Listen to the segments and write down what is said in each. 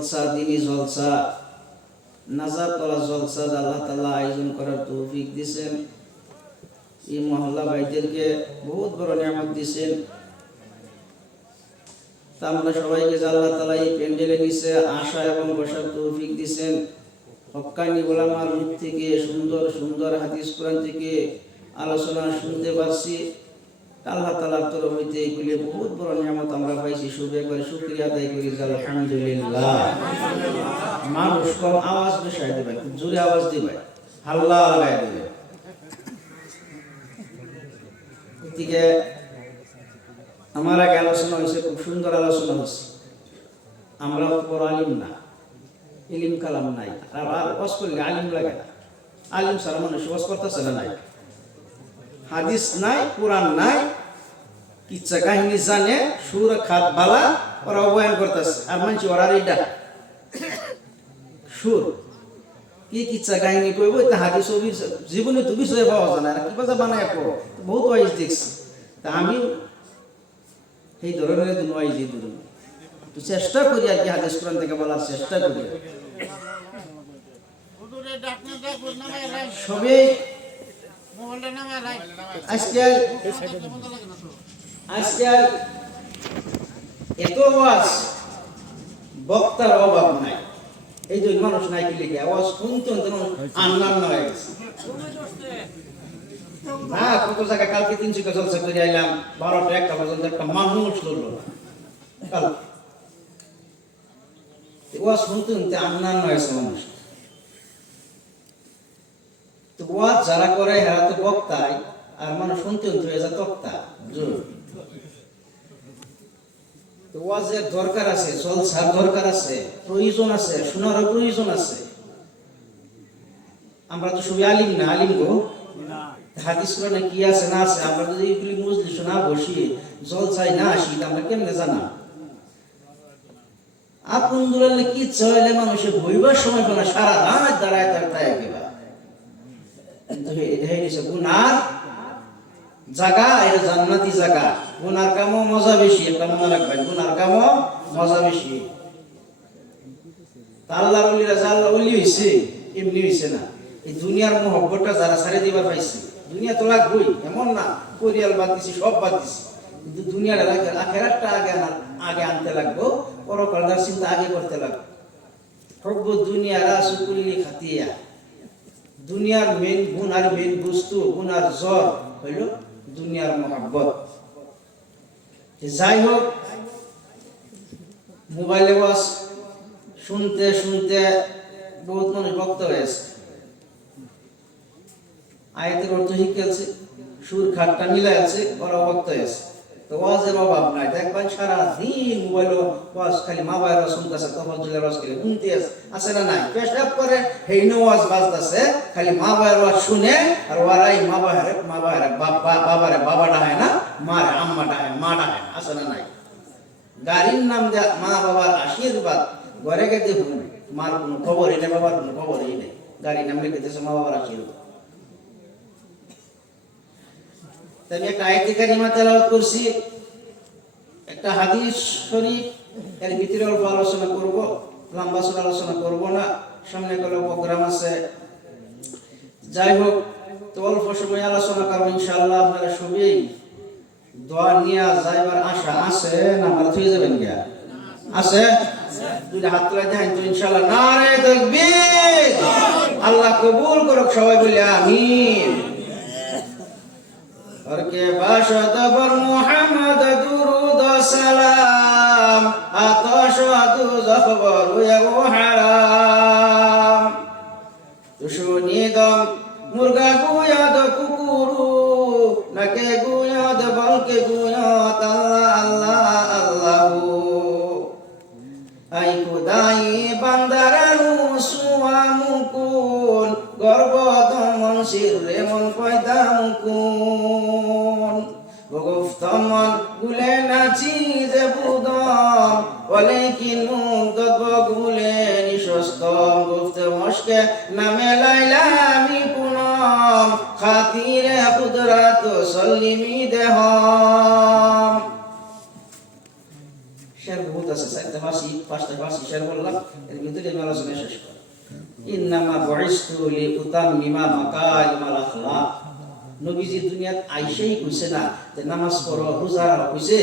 জলসা, দিনী জলসা, নাজাত ওয়ালা জলসা আল্লাহ তাআলা আয়োজন করার তৌফিক দিয়েছেন। এই মহল্লা ভাইদেরকে বহুত বড় নিয়ামত দিয়েছেন। তা আমরা সবাইকে আল্লাহ তাআলা এই প্যান্ডেলে নিচে আসা এবং বসার তৌফিক দিয়েছেন। হক্কানি ওলামার মুখ থেকে সুন্দর সুন্দর হাদিস কোরআন থেকে আলোচনা শুনতে পারছি। আল্লাহ তাআলার তরফ হইতে এগুলি বহুত বড় নিয়ামত আমরা পাইছি। শুকরিয়া আদায় করি আলহামদুলিল্লাহ। মানুষ কম আওয়াজ বেশাই দেবে, খুব জোরে আওয়াজ দিবে, হাল্লা লাগাই দেবে। এদিকে আমার আগে আলোচনা হয়েছে, খুব সুন্দর আলোচনা হয়েছে। আমরা বড় আলিম না, ইলিম কালাম নাই, আর ওয়াজ করলে আলিম লাগে না। আলিম সারা মানুষ ওয়াজ করতেছে না, নাই হাদিস নাই, কোরআন নাই, কিচ্ছা কাহিনী জানে, সুর খাত বালা, ওরা বয়ান করতেছে। আর মানুষ ওরা এইটা সুর কি কিচ্ছা কাহিনী কইব, তা হাদিস জীবনে তো বিষয় পাওয়া যায় না, কি বাজা বানায় বহুত ওয়াইজ দেখছি। তা আমি এই ধরনের দিন ওয়াইজ এই ধরুন তো চেষ্টা করি আর কি, হাদিস কোরআন থেকে বলার চেষ্টা করি। সবই আজকাল এত ওয়াজ বক্তার অভাব নাই, এই জন্য মানুষ নাই কি লিখে আওয়াজ শুনতে আন্নান্ন হয়ে গেছে না। কত জায়গায় কালকে 300 জলসা করে আইলাম, 12টা 1টা পর্যন্ত একটা মানুষ লড়লো না। কাল ওয়াজ শুনতে শুনতে আন্নান্ন হয়েছে মানুষ। তো ওয়াজ যারা করে এরা তো বক্তাই, আর মানুষ শুনতে শুনতে হয়ে যায় তক্তা। তো ওয়াজের দরকার আছে, জলসার দরকার আছে, প্রয়োজন আছে, শোনারও প্রয়োজন আছে। আমরা তো সবাই আলিম না, আলিম গো হাদিস কোরআনে কি আছে না আছে, আমরা যদি এগুলি মজলিস না বসি, জলসায় না আসি, আমরা কেমনে জানা? আপন দুলালে কি চাইলে মানুষের বইবার সময় পায় না, সারা রাত দাঁড়ায় দাঁড়ায় গেবা। কিন্তু এটা হয়ে গেছে গুনার জায়গা, এটা জান্নাতি জায়গা। গুনার কামও মজা বেশি, একটা মনে রাখবেন, গুনার কামও মজা বেশি। আল্লাহর ওলিরা যা আল্লাহ ওলি হইছে এমনি হইছে না। এই দুনিয়ার মহব্বতটা যারা ছাড়ে দিবার পাইছে, দুনিয়া তো লাগবেই এমন না, পরিয়াল বাদ দিছি, সব বাদ দিছি, কিন্তু দুনিয়ার আখেরাতটা আগে আনতে লাগবো, পরকালটার চিন্তা আগে করতে লাগবে। হব্ব দুনিয়া রাসুকুল্লি খাতিয়া, দুনিয়ার মেন গুণ আর মেন বস্তু, গুণ আর জ্বর হইল দুনিয়ার মহব্বত। যাই হোক, মোবাইলে ওয়াজ শুনতে শুনতে বহুত মানুষ বক্তা হয়েছে, আয়াতের অর্থ শিখেছে, সুর খাটটা মিলে আছে, ওরা বক্তা হয়েছে। তো ওয়াজের অভাব নাই, দেখবেন সারা দিন মোবাইল ওয়াজ খালি মা বাবার শুনতেছে, তফাজ্জুলের ওয়াজ খালি শুনতে আছে না নাই, পেশাব করে হেইনো ওয়াজ বাজতেছে, খালি মা বাবার ওয়াজ শুনে, আর ওরাই মা বাবারে বাবারে বাবা ডাহে না, মারে আম্মা ডাহে, মা ডাহে, আছে না নাই? গাড়ির নাম দেয়া মা বাবার আশীর্বাদ, ঘরে গেতে শুনে মার কোনো খবরই নেই, বাবার কোনো খবরই নেই, গাড়ির নাম লিখেছে মা বাবার আশীর্বাদ। আমি একটা আয়াতে কারিমা তেলাওয়াত করছি, একটা হাদিস শরীফ, এর ভিতরে অল্প আলোচনা করব, লম্বা চড়া আলোচনা করব না, সামনে কোনো প্রোগ্রাম আছে। যাই হোক, তো অল্প সময় আলোচনা করবো ইনশাআল্লাহ। আপনারা সবাই দোয়া নিয়ে যাইবার আশা আছে না? আপনারা থুয়ে যাবেন গিয়া আছে? দুইটা হাত তুলে দেখেন তো ইনশাআল্লাহ। নারে তাকবীর, আল্লাহ কবুল করুক, সবাই বলি আমিন। और के बाशत पर मोहम्मद दुरूद सलाम, आतशहदु ज़खबर वो हराम। तुशुनिदम मुर्गा गुयाद कुकुरु, नके गुयाद बल्कि गुयाद अल्लाह अल्लाहु। आई खुदाई बंदारानु सुआमुकुन, গর্বদমন শিরে মন পয়দা মুকুন। গফতমন গুলে নাচি যে বুদম, বলে কি নুন তৎব গুলে নিঃস্তম। গুফতে মস্কে নামে লাইলামি পুনম, খাতিরে কুদরাত সল্লিমি দেহম। শের বহুত বলতেছে, পাঁচটা ফাঁসি শেয়ার করলাম, এর ভিতরে আমি আলোচনা শেষ করি। ইন্নামা বুইসতু লিউতাম্মিমা মাকারিমাল আখলাক। নবীজি দুনিয়াত আইসেই কইছে না যে নামাজ পড়ো, রোজা রাখো, কইছে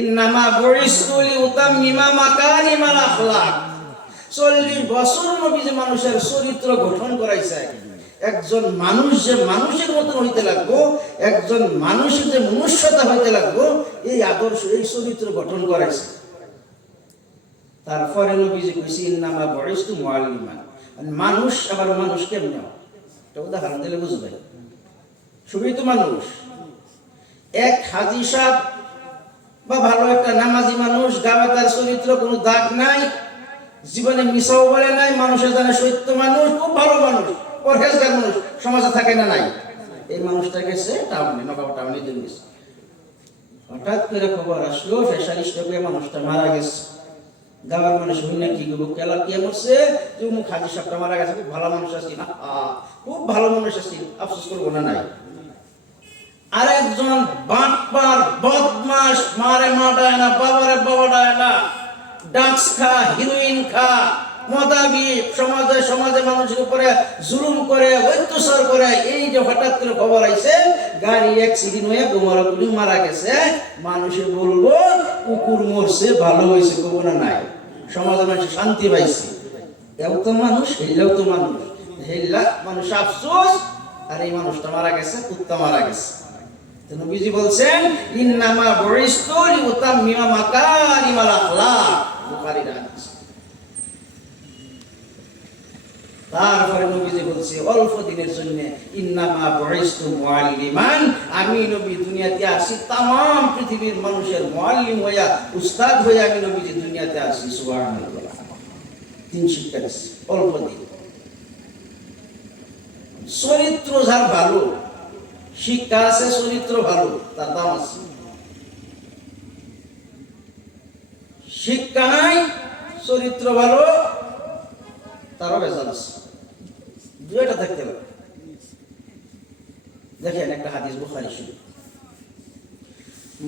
ইন্নামা বুইসতু লিউতাম্মিমা মাকারিমাল আখলাক। 40 বছর নবীজি মানুষের চরিত্র গঠন করাইছে। একজন মানুষ যে মানুষের মতন হইতে লাগবো, একজন মানুষের যে মনুষ্যতা হইতে লাগবো, এই আদর্শ, এই চরিত্র গঠন করাইছে। তারপরে নবীজি কইছে ইন্নামা বুইসতু মুআল্লিমান। মানুষ আবার মানুষ কেমন, এটা উদাহরণ দিলে বুঝবে। সবই তো মানুষ। এক হাজি সাহেব বা ভালো একটা নামাজি মানুষ, গাবে তার চরিত্র কোনো দাগ নাই, জীবনে মিছাও বলে নাই, মানুষের জানে সত্য মানুষ, খুব ভালো মানুষ, পরহেজগার মানুষ, সমাজে থাকে না নাই। এই মানুষটা গেছে টাউনে, নগাঁও টাউনে দিন গেছে। হঠাৎ করে খবর আসলো ফেশাল স্ট্রোকে মানুষটা মারা গেছে। গাঁয়ের মানুষ হইনা কি করবো, কেলা কে মরছে, তুই মুখ হাজি সাহেবটা মারা গেছে, খুব ভালো মানুষ আছি না, খুব ভালো মানুষ আছি, আফসোস করবো না নাই। আরেকজন বাটপার বদমাস, মারে মা ডায় না, বাবারে বাবা ডায় না, ড্রাগস খা, হিরোইন খা, মদাবি, সমাজে সমাজে মানুষের উপরে জুলুম করে, অত্যাচার করে। এই যে হঠাৎ করে খবর আইছে গাড়ি অ্যাক্সিডেন্ট হয়ে গোমরাগুলি মারা গেছে, মানুষে বলবো কুকুর মরছে, ভালো হয়েছে, কব না নাই। সমাজে মানুষ শান্তি পাইছে। এও তো মানুষ, হেললেও তো মানুষ, হেললা মানুষ আফসোস, আর এই মানুষটা মারা গেছে, কুত্তা মারা গেছে। নবীজি বলছেন ইন্নামা বুইসতু লিউতাম্মিমা মাকারিমাল আখলাক, বুখারীর হাদিস। তারপরে নবীজি বলছে অল্প দিনের জন্য ইন্নামা বুইসতু মুআল্লিমান, আমি নবী দুনিয়াতে আসি तमाम পৃথিবীর মানুষের মুআল্লিম হইয়া, উস্তাদ হইয়া আমি নবীজি দুনিয়াতে আসি। সুবহানাল্লাহ। 3 শিক্ষা দিছি অল্প দিন। চরিত্র যার ভালো, শিক্ষা আছে, চরিত্র ভালো, তার দাম আছে। শিক্ষা নাই, চরিত্র ভালো, তারও বেজাল আছে। দুইটা থাকতে হবে। দেখেন একটা হাদিস বুখারী শরীফ।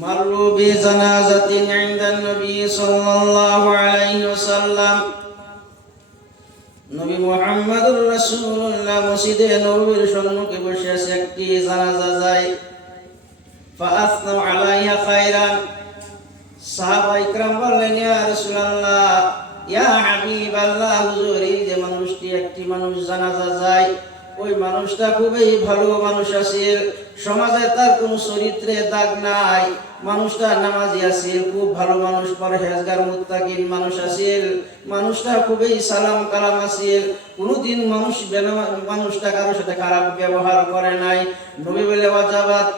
মাররু বিজানাজাতিন ইনদান নবী সাল্লাল্লাহু আলাইহি ওয়াসাল্লাম। নবী মুহাম্মদুর রাসূলুল্লাহ মসজিদে নববীর সম্মুখে বসে আছে, একটি জানাজা যায়। ফাআসনাউ আলাইহা খায়রান। সাহাবায়ে کرام বললেন, ইয়া রাসূলুল্লাহ, ইয়া হাবিবাল্লাহ, হুজুর, এই যে মানুষটি, একটি মানুষ জানাজা যায়, ওই মানুষটা খুবই ভালো মানুষ আছিল, সমাজে তার কোনো চরিত্রে দাগ নাই, মানুষটা নামাজি আছিল, খুব ভালো মানুষ, পরহেজগার মুত্তাকিন মানুষ আছিল, মানুষটা খুবই সালাম কালাম আছিল, কোনোদিন মানুষটা কারোর সাথে খারাপ ব্যবহার করে নাই। নবী বলে ওয়াজাবাত।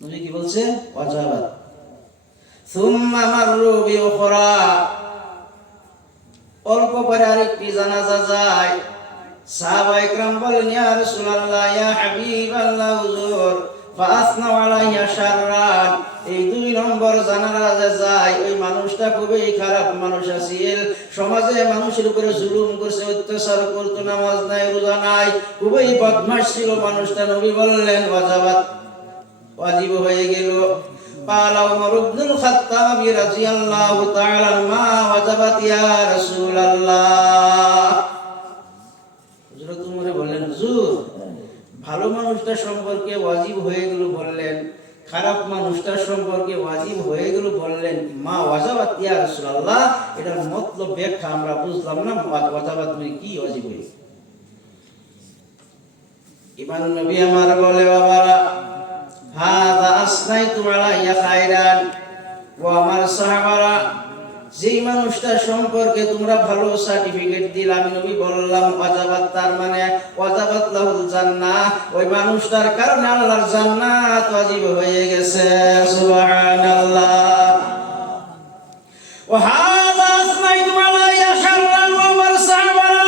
নবী কি বলছে? ওয়াজাবাত। সুম্মা মাররু বিউখরা। অল্প পরে আরেকটি জানাজা যায়। সাহাবায়ে کرام বলেন, ইয়া রাসূলুল্লাহ, ইয়া হাবিবাল্লাহ, হুজুর, ফাআসনাউ আলাইহা শাররান। এই 2 নম্বর জানাজা যায়, ওই মানুষটা খুবই খারাপ মানুষ আছিল, সমাজে মানুষের উপরে জুলুম করছে, অত্যাচার করতো, নামাজ নাই, রোজা নাই, খুবই বদমাশ ছিল মানুষটা। নবী বললেন ওয়াজাবাত, ওয়াজিব হয়ে গেল। قال عمر بن الخطاب رضي الله تعالى عنه ما وجبت يا رسول الله। হযরত ওমর বললেন, হুজুর, ভালো মানুষটা সম্পর্কে ওয়াজিব হয়ে গেল বললেন, খারাপ মানুষটা সম্পর্কে ওয়াজিব হয়ে গেল বললেন, মা ওয়াজাবাত ইয়া রাসূলুল্লাহ, এটার মতলব ব্যাখ্যা আমরা বুঝলাম না, ওয়াজাবাত মানে কি, ওয়াজিব হয়ে। ইমাম নবী আমার বলে, বাবারা, হাযা আসনাইতু আলাইয়া খায়রান। ও আমার সাহাবারা, যেই মানুষটা সম্পর্কে তোমরা ভালো সার্টিফিকেট দিলে, আমি নবী বললাম ওয়াজাবাত, তার মানে ওয়াজাবাত লাহুল জান্নাহ, ওই মানুষটার কারণে আল্লাহর জান্নাত ওয়াজিব হয়ে গেছে। সুবহানাল্লাহ। ওয়া হাযা আসনাইতু আলাইয়া শাররান। ও আমার সাহাবারা,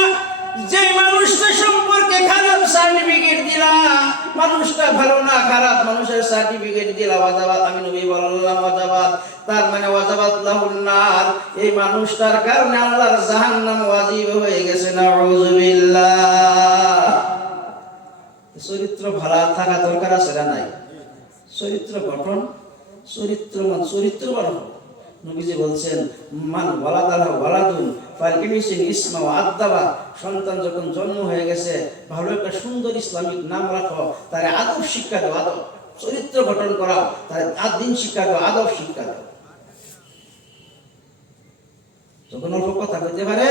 যেই মানুষটা সম্পর্কে খারাপ সার্টিফিকেট দিলা, মানুষটা ভালো না, খারাপ মানুষের সার্টিফিকেট দিলা, ওয়াজাবাত, আমি নবী বললাম ওয়াজাবাত, তার মানে ওয়াজাবাত লাহুন নার, এই মানুষটার কারণে আল্লাহর জাহান্নাম ওয়াজিব হয়ে গেছে। নাউযুবিল্লাহ। চরিত্র ভালো থাকা দরকার আছে না নাই? চরিত্র গঠন, চরিত্রবান, চরিত্রবান। নবীজি বলছেন মান ওয়ালাদাহু ওয়ালাদুন ফালইউহসিন ইসমা ওয়া আদাবা, সন্তান যখন জন্ম হয়ে গেছে ভালো একটা সুন্দর ইসলামিক নাম রাখো, তার আদব শিক্ষা দাও, আদব চরিত্র গঠন করাও, তার দিন শিক্ষা দাও, আদব শিক্ষা দাও। যখন অল্প কথা কইতে পারে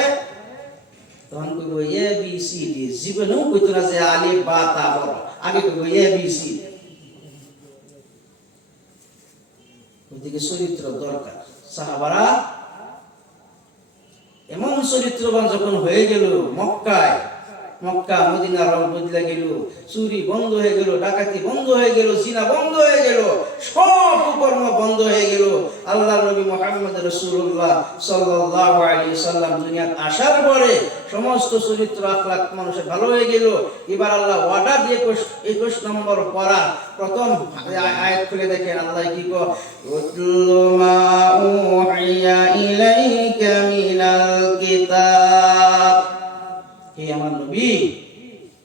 তখন কইব এ বি সি ডি, জীবনেও কইতো না যে আলিফ বা তা পড়ো, আগে কইব এ বি সি। ওইদিকে চরিত্র দরকার। সাহাবারা এমন চরিত্রবান যখন হয়ে গেল, মক্কা মদিনার রং বদলে গেল, চুরি বন্ধ হয়ে গেল, ডাকাতি বন্ধ হয়ে গেল, জিনা বন্ধ হয়ে গেল, সব কুকর্ম বন্ধ হয়ে গেল। আল্লাহর নবী মুহাম্মদ রাসূলুল্লাহ সাল্লাল্লাহু আলাইহি সাল্লাম দুনিয়াতে আসার পরে সমস্ত চরিত্র আখলাক মানুষের ভালো হয়ে গেল। এবার আল্লাহ ওয়াদা দিয়ে 21 নম্বর পারা প্রথম আয়াত খুলে দেখেন আল্লাহ কি কয়, উতলু মা উহিয়া ইলাইকা মিনাল কিতাব। হে আমার নবী,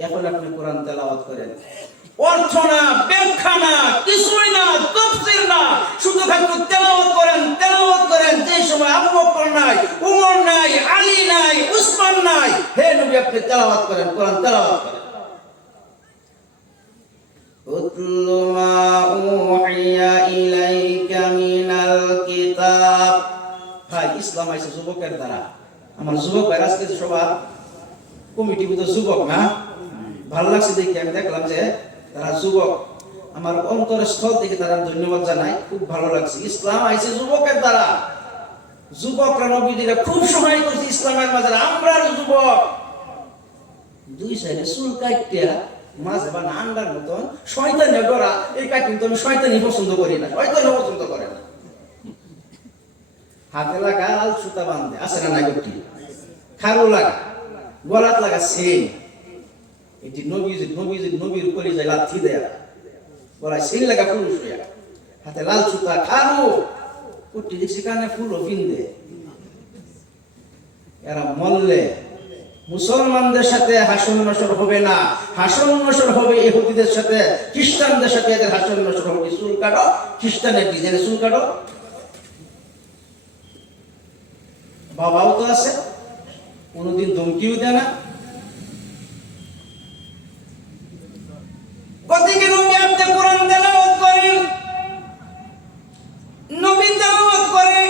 এখন আপনি কোরআন তেলাওয়াত করেন। অর্থ না, ব্যাখ্যা না, কিছুই না, তাফসীর না, শুধু খালি তেলাওয়াত করেন। যে সময় আবু বকর নাই, উমর নাই, আলী নাই, উসমান নাই, হে নবী আপনি তেলাওয়াত করেন, কোরআন তেলাওয়াত করেন। উতলু মা উহিয়া ইলাইকা মিনাল কিতাব। ভাই, ইসলাম আইছে যুবকের দ্বারা। আমার যুবক ভাই আজকে সবার কমিটি তো যুবক না, ভালো লাগছে দেখি। আমি দেখলাম যে তারা যুবক, আমার অন্তরের স্থল থেকে তারা ধন্যবাদ জানাই, খুব ভালো লাগছে। ইসলাম আইছে যুবকের দ্বারা। যুবকরা নবীজিরা খুব সহায় করছে ইসলামের মাঝে। আমরা যুবক দুই সাইডে চুল কাটিয়া মাঝে বা আন্ডার মতন শয়তানি করা, এই কাটিং তো আমি শয়তানি পছন্দ করি না, শয়তানি পছন্দ করে না। হাতে লাগা লাল সুতা বাঁধে, আছে না নাই গটি, খারু লাগা, গলাত লাগা সেন, এটি নবীর কলিজায় লাথি দেয়া, গলায় সেন লাগা পুরুষ হইয়া, হাতে লাল সুতা, খারু, কুটি দেখছি কানে ফুলও পিন্দে। এরা মরলে মুসলমানদের সাথে হাসন নসর হবে না, হাসন নসর হবে ইহুদিদের সাথে, খ্রিস্টানদের সাথে এদের হাসন নসর হবে। চুল কাটো, খ্রিস্টানের ডিজাইনে চুল কাটো। বাবাও তো আছে, কোনদিন ধমকিও দেয় না। কতদিকে নবী আপনি কোরআন তেলাওয়াত করেন, নবী তেলাওয়াত করেন।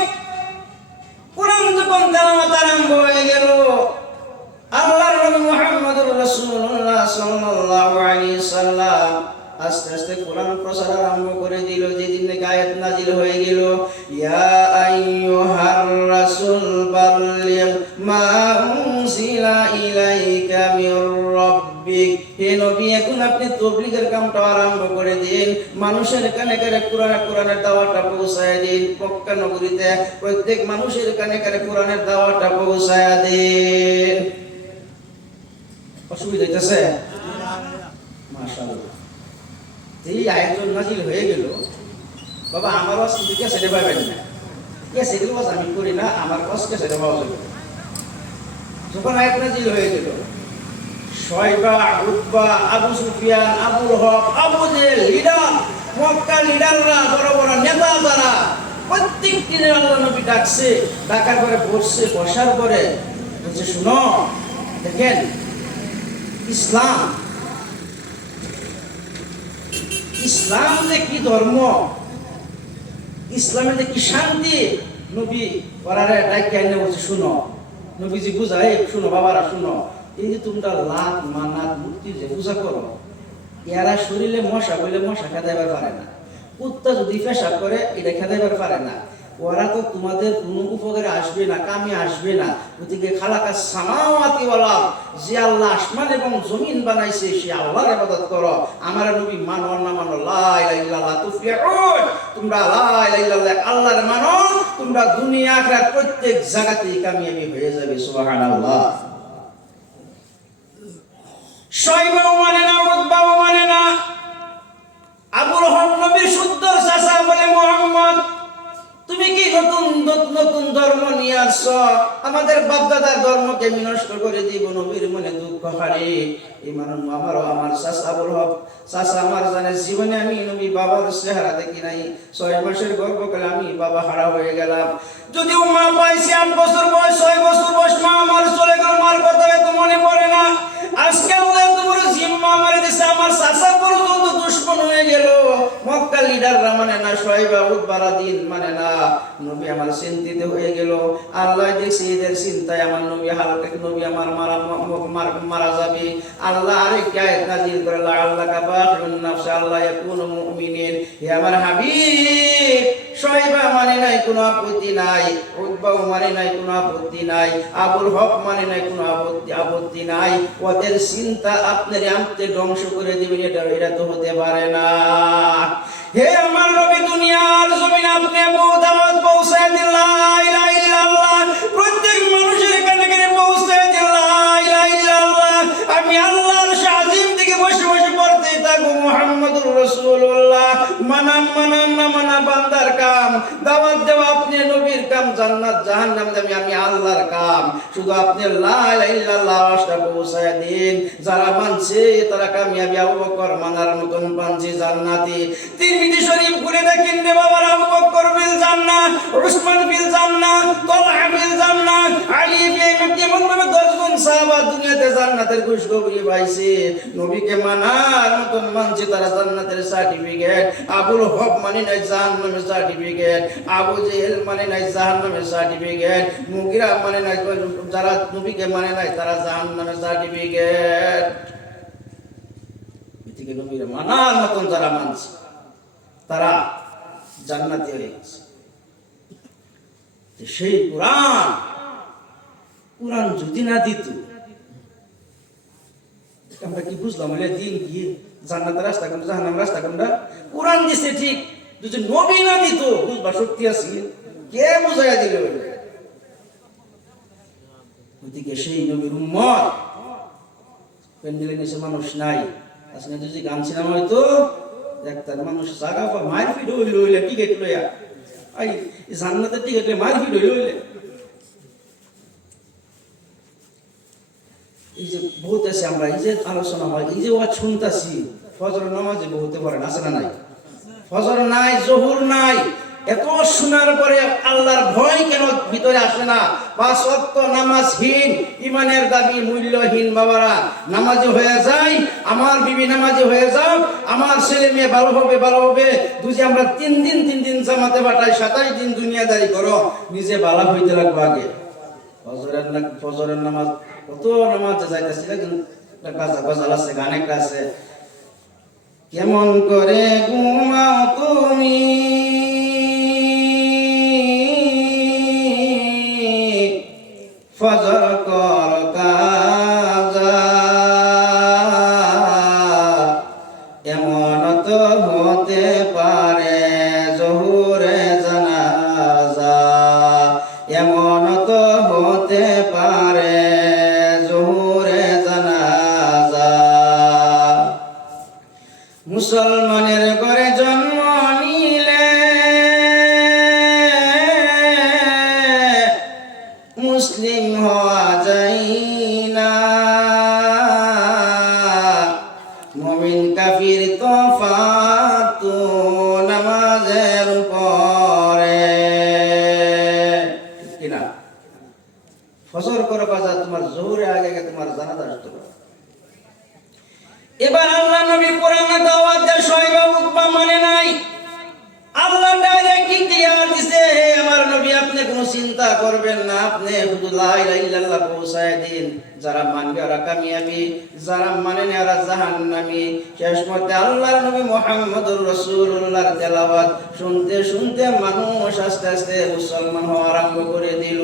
কোরআন যখন তেলাওয়াত আরম্ভ হয়ে গেল, আল্লাহর নবী মুহাম্মদুর রাসূলুল্লাহ সাল্লাল্লাহু আলাইহি সাল্লাম আস্তে আস্তে কোরআন প্রচার আরম্ভ করে দিল। যেদিন থেকে আয়াত নাজিল হয়ে গেল, ইয়া আইয়ুহার রাসূল বাল্লিগ মা উনজিলা ইলাইকা মির রাব্বিক। হে নবী, এখন আপনি তাবলীগের কামটা আরম্ভ করে দিন, মানুষের কানে কানে কোরআনের দাওয়াতটা পৌঁছায় দিন। মক্কা নগরীতে প্রত্যেক মানুষের কানে কানে কোরআনের দাওয়াতটা পৌঁছায় দিন। অসুবিধা হইতেছে? মাশাআল্লাহ। এই আয়াত নাজিল হয়ে গেল, বাবা আমার ওয়াজ কিন্তু ক্যাসেটে পাবেন না, ক্যাসেটের ওয়াজ আমি করি না, আমার ওয়াজ ক্যাসেটে পাওয়া যাবে। যখন আয়াত নাজিল হয়ে গেল, শয়বা, উতবা, আবু সুফিয়ান, আবুল হক, আবু জেহেল, লিডার, মক্কা লিডাররা, বড় বড় নেতা যারা, প্রত্যেক দিনে আল্লাহ নবী ডাকছে। ডাকার পরে বসছে, বসার পরে বলছে, শুনো, দেখেন ইসলাম যে কি ধর্ম, ইসলামের যে কি শান্তি। নবী ওরারে ডাইকে আইনে বলছে, শুনো, নবীজি বুঝায়, শুনো বাবারা শুনো, এই যে তোমরা লাত মানাত মূর্তি যে পূজা করো, এরা শরীরে মশা বলে মশা খেদাইবার পারে না, কুত্তা যদি পেশাব করে এটা খেদাইবার পারে না, ওরা তো তোমাদের কোনো উপকারে আসবে না, কামে আসবে না। গতিকে খালাকাস সামাওয়াতি ওয়াল আরদ, যে আল্লাহ আসমান এবং জমিন বানাইছে সে আল্লাহর ইবাদত করো। আমার নবী মানো না মানো, লা ইলাহা ইল্লাল্লাহ তুফলিহুন, তোমরা লা ইলাহা ইল্লাল্লাহ আল্লাহর মানো, তোমরা দুনিয়া আখিরাত প্রত্যেক জায়গাতেই কামিয়াবি হয়ে যাবে। সুবহানাল্লাহ। শয়বাও মানে না, উতবাও মানে না। আবুল হক নবীর সুন্দর চাচা বলে, মুহাম্মদ তুমি কি নতুন নতুন ধর্ম নিয়ে আসছ, আমাদের বাপদাদার ধর্মকে বিনষ্ট করে দিব, নবীর মনে দুঃখ হারে। আমার চাচা বলব, চাচা আমার জানে জীবনে আমি নবী বাবার চেহারা দেখি নাই, 6 মাসের গর্ভকালে আমি বাবা হারা হয়ে গেলাম। যদিও মা পাইছি 8 বছর বয়স, 6 বছর বয়স মা আমার চলে গেল, মার কথা তো মনে পড়ে না। আজকে আল্লাহ তোমার জিম্মা আমার দিছে, আমার চাচা পর্যন্ত দুশমন হয়ে গেল। মক্কা লিডাররা মানে না, শোয়েব উতবারা দিন মানে না, নবী আমার চিন্তিত হয়ে গেল। আল্লাহ দেখছি এদের চিন্তায় আমার নবী হালকা, নবী আমার মারা যাবে। আল্লাহ আরেকটি আয়াত নাযিল করে, আল্লাহকা বাখিরুন নাফসা আল্লাহ ইয়াকুনু মুমিনিন। হে আমার হাবিব, শোয়েব মানে নাই কোনো আপত্তি নাই, উতবা মানে নাই কোনো আপত্তি নাই, আবুল হক মানে নাই কোনো আপত্তি নাই। ওদের চিন্তা আপনার আমতে ধ্বংস করে দিবেন, এটা তো হতে পারে না। হে আমার নবী, দুনিয়ার জমিনে আপনি দাওয়াত পৌঁছায় দিন, লা ইলাহা ইল্লাল্লাহ, প্রত্যেক মানুষের কানে কানে পৌঁছায় দিন, লা ইলাহা ইল্লাল্লাহ। আমি আল্লাহর শাহিম থেকে বসে বসে পড়তে থাকবো মুহাম্মদুর রাসূলুল্লাহ। মানাম না মানা বান্দার কাম, দাওয়াত দেওয়া আপনি নবীর কাম, জান্নাত জাহান্নাম দেবে আমি আল্লাহর কাম। শুধু আপনি লা ইলাহা ইল্লাল্লাহ আওয়াজটা পৌঁছায় দিন, যারা মানছে তারা কামিয়াবি, আবু বকর মানার মতন পানছে জান্নাতি। তিরমিজি শরীফ খুলে দেখেন রে বাবা, আবু বকর বিল জান্নাহ, উসমান বিল জান্নাহ, তালহা বিল জান্নাহ, আলী এমন ভাবে 10 জন সাহাবা দুনিয়াতে জান্নাতের খুশখবরি পাইছে। নবীকে মানার মতন মানছে তারা, জান্নাতের সার্টিফিকেট। আবুল হক মানে নাই জাহান্নামের সার্টিফিকেট, আবু জেহেল মানে নাই জাহান্নামের সার্টিফিকেট, মুগিরা মানে নাই, যারা নবীকে মানে নাই তারা জাহান্নামের সার্টিফিকেট। এদিকে নবীর মানার মতন যারা মানছে তারা জান্নাতি হয়ে গেছে। সেই কোরআন যদি না দিত, আমরা কি বুঝলাম? দিন কি জান্নাতের রাস্তা কোনটা, জাহান্নামের রাস্তা কোনটা? কোরআন দিছে ঠিক, যদি নবী না দিত বুঝবার শক্তি আছে কে বুঝাইয়া দিল? ওইদিকে সেই নবীর উম্মত, প্যান্ডেলের নিচে মানুষ নাই, আসলে যদি গান সিনেমা হইতো দেখতাম মানুষ জায়গা পর মারপিট হইলে টিকিট লইয়া, এই জান্নাতের টিকিট মারপিট হইলে। এই যে বহুত আছে, আমরা এই যে আলোচনা হয়, এই যে ওয়াজ শুনতাছি, ফজর নামাজে বহুতে পড়েন, আছে না নাই? ফজর নাই, জোহর নাই, এত শোনার পরে আল্লাহর ভয় কেন ভিতরে আসে না? 5 ওয়াক্ত নামাজহীন, ইমানের দাবি মূল্যহীন বাবারা। নামাজি হয়ে যায়, আমার বিবি নামাজি হয়ে যাও, আমার ছেলে মেয়ে ভালো হবে। দুজি আমরা 3 দিন জামাতে পাঠাই, 27 দিন দুনিয়াদারি করো, নিজে ভালো হইতে লাগবে আগে। ফজরের নামাজ, কত নামাজ যাইতেছিল, কিন্তু গজাল আছে, গান একটা আছে, কেমন করে ঘুমাও তুমি ফজর কর কাজা, এমন তো হতে পারে জোহরে জানাজা, এমন তো হতে পারে জোহরে জানাজা। মুসলমানের ঘরে জন্ম নিলে মুসলিম হওয়া যায় না, মুমিন কাফির তফাৎ নামাজের উপরে। কিনা ফজর করো কাজা, তোমার জোহরে আগে তোমার জানাজা আসতে পারে। এবার আল্লাহ নবী কোরআনে দাওয়াত দেয়, শোয়েব উতবা মানে নাই। আল্লাহ ডাইরেক্ট ক্লিয়ার দিছে, হে আমার নবী আপনি কোনো চিন্তা করবেন না, আপনি শুধু লা ইলাহা ইল্লাল্লাহ পৌঁছায় দিন। যারা মানবে ওরা কামিয়াবি, যারা মানে না ওরা জাহান্নামী। শেষ মতে আল্লাহর নবী মুহাম্মদুর রাসূলুল্লাহর তেলাওয়াত শুনতে শুনতে মানুষ আস্তে আস্তে মুসলমান হওয়া আরম্ভ করে দিল।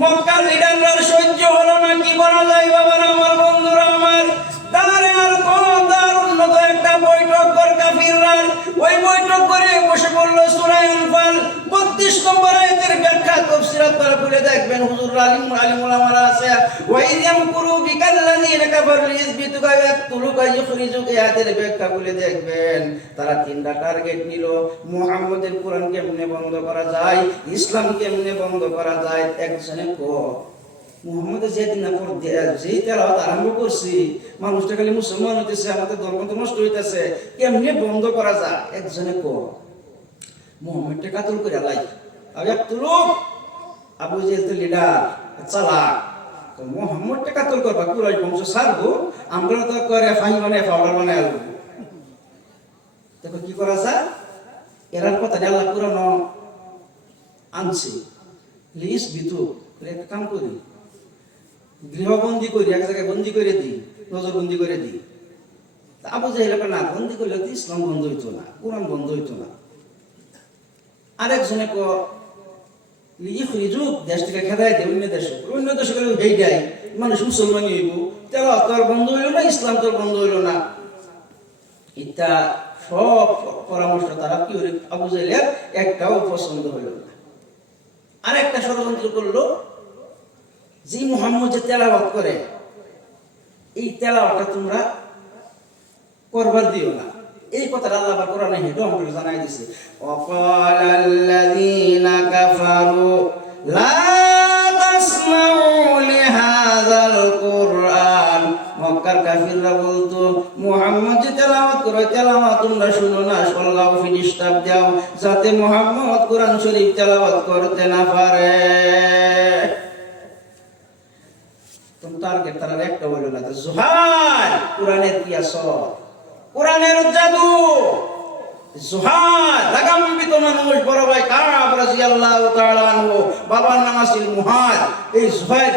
মক্কার লিডাররা সহ্য হলো না, কি বলা যায় বাবারা, আমার বন্ধুরা আমার, তারে আর কোনদার উন্নত একটা বৈঠক কর কাফিররা। ওই বৈঠক করে বসে বলল সূরা আনফাল 32 নম্বর আয়াতের ব্যাখ্যা তাফসীর আপনারা খুলে দেখবেন, হুজুর আলিম ওলামারা আছে, ওয়াইদ ইয়ামকুরু বিকাল্লাযিনা কাফারু লিইসবিতুকা ইয়াকতুলুকা ইউখরিজুকা, আয়াতের ব্যাখ্যা খুলে দেখবেন তারা তিনটা টার্গেট নিল। মুহাম্মদের কোরআন কেমনে বন্ধ করা যায়, ইসলাম কেমনে বন্ধ করা যায়। একজনে মুহাম্মদের যেদিন যেই তেলাওয়াত আরম্ভ করছি, মানুষটা খালি মুসলমান হইতেছে, আমাদের ধর্ম তো নষ্ট হইতেছে, কেমনে বন্ধ করা যায়। একজনে মুহাম্মদকে কাতল করে লাই আবু জেহেল তো লিডার চালাক, তো মুহাম্মদকে কাতল করবা, কুরাইশ বংশ ছাড়বো, আমরা তো করে ফাইন বানায় পাউডার বানায় আলবো। দেখো কি করা যায়। এরার কথা আল্লাহ কুরআন আনছে, প্লিজ বিতু একটা কাম করি, গৃহবন্দী করি, এক জায়গায় বন্দি করে দিই, নজরবন্দি করে দিই। আবু জাহেল না, বন্দি করলে তো ইসলাম বন্ধ হইতো না, কোরআন বন্ধ হইতো না। আরেকজনে দেশ থেকে খেদাই দেয় অন্য দেশে গেলে হেই দেয়, মানুষ মুসলমানই হইব, তেলাওয়াত তো আর বন্ধ হইল না, ইসলাম তো বন্ধ হইল না। এটা সব পরামর্শ তারা কি হইল, আবু জাহেলের একটাও পছন্দ হইল না। আরেকটা ষড়যন্ত্র করলো, যে মুহাম্মদ যে তেলাওয়াত করে, এই তেলাওয়াতটা তোমরা করবার দিও না। এই কথাটা আল্লাহ পাক কোরআনে হেঁটে আমাকে জানাই দিয়েছে, ওয়াকালাল্লাযীনা কাফারু লা তাসমাউ লিহাযাল কুরআন। মক্কার কাফিররা বলতো, মুহাম্মদ যে তেলাওয়াত করে, তেলাওয়াত তোমরা শুনো না, সল্লাও ফিনিস্টাপ দাও, যাতে মুহাম্মদ কোরআন শরীফ তেলাওয়াত করতে না পারে। টার্গেট তারা একটা বলল না, জুহার কোরআনের কি আসর, কোরআনের জাদু। জুহার লাগামবিত মানুষ, বড় ভাই কাব রাদিয়াল্লাহু তাআলা আনহু, বাবার নাম ছিল মুহার। এই জুহার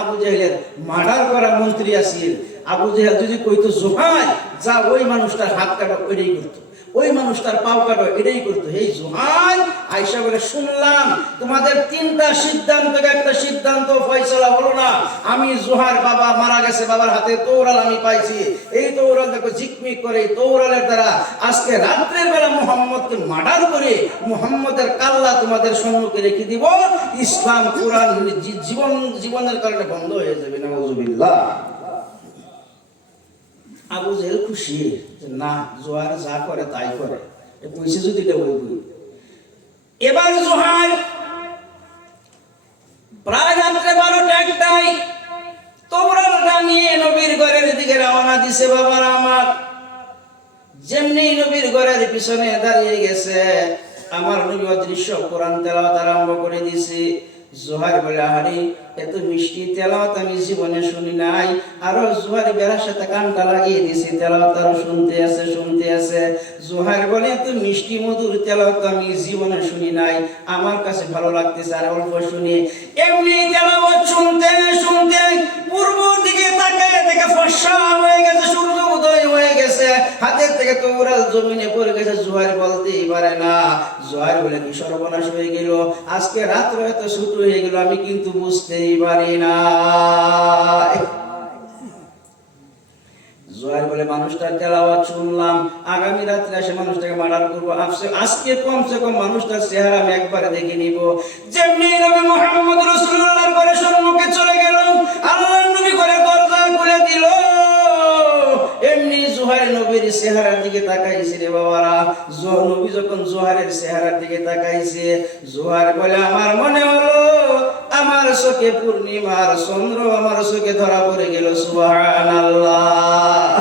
আবু জাহেলের মার্ডার করা মন্ত্রী আছিল। আবু জাহেল যদি কইতো জুহার যা, ওই মানুষটার হাত কাটো, ওইটাই করতো, ওই মানুষটার পাও কাটো, এটাই করতো। এই জুহার আয়েশা বলে, শুনলাম তোমাদের তিনটা সিদ্ধান্ত, একটা সিদ্ধান্ত ফয়সালা হলো না। আমি জুহার বাবা মারা গেছে, বাবার হাতে তৌরাল আমি পাইছি, এই তৌরাল দেখো ঝিকমিক করে, এই তৌরালের দ্বারা আজকে রাত্রের বেলা মুহাম্মদকে মার্ডার করে মুহাম্মদের কাল্লা তোমাদের সম্মুখে রেখে দিব, ইসলাম কোরআন জীবনের কারণে বন্ধ হয়ে যাবে। নাউযুবিল্লাহ। আবু জাহেল খুশি, না জোহার যা করে তাই করে, কইছে যদি এটা বই। এবার জোহার প্রায় রাত্রে 12টা 1টায় তওরাতটা নিয়ে নবীর ঘরের দিকে রওনা দিছে। বাবার আমার যেমনি নবীর ঘরের পিছনে দাঁড়িয়ে গেছে, আমার নবী অদৃশ্য কোরআন তেলাওয়াত আরম্ভ করে দিয়েছে। জোহার বলে, আরে এত মিষ্টি তেলাওয়াত আমি জীবনে শুনি নাই। আরো জোহার বেড়ার সাথে কানটা লাগিয়ে দিয়েছে, তেলাওয়াত আরো শুনতে আছে। জোহার বলে, এত মিষ্টি মধুর তেলাওয়াত আমি জীবনে শুনি নাই, আমার কাছে ভালো লাগতেছে, আর অল্প শুনি। এমনি তেলাওয়াত শুনতে পূর্ব দিকে তাকায় দেখে ফর্সা হয়ে গেছে, সূর্য উদয় হয়ে গেছে, হাতের থেকে তওরাত জমিনে পড়ে গেছে। জোহার বলতেই পারে না। জোহার বলে, কি সর্বনাশ হয়ে গেল, আজকে রাত্র এত ছোট হয়ে গেল, আমি কিন্তু বুঝতেই পারি না। জোহার বলে, মানুষটার তেলাওয়াত শুনলাম, আগামী রাত্রে এসে মানুষটাকে মার্ডার করবো, আজকে কমসে কম মানুষটার চেহারা আমি একবারে দেখে নিব। যেমনি নবী মুহাম্মদ রাসূলুল্লাহর ঘরের সম্মুখে চলে গেল, আল্লাহর নবী ঘরের দরজা খুলে দিল। এমনি জোহার নবীর চেহারার দিকে তাকাইছে রে বাবারা। নবী যখন জোহারের চেহারার দিকে তাকাইছে, জোহার বলে, আমার মনে হলো আমার চোখে পূর্ণিমার চন্দ্র আমার চোখে ধরা পড়ে গেল। সুবহানাল্লাহ।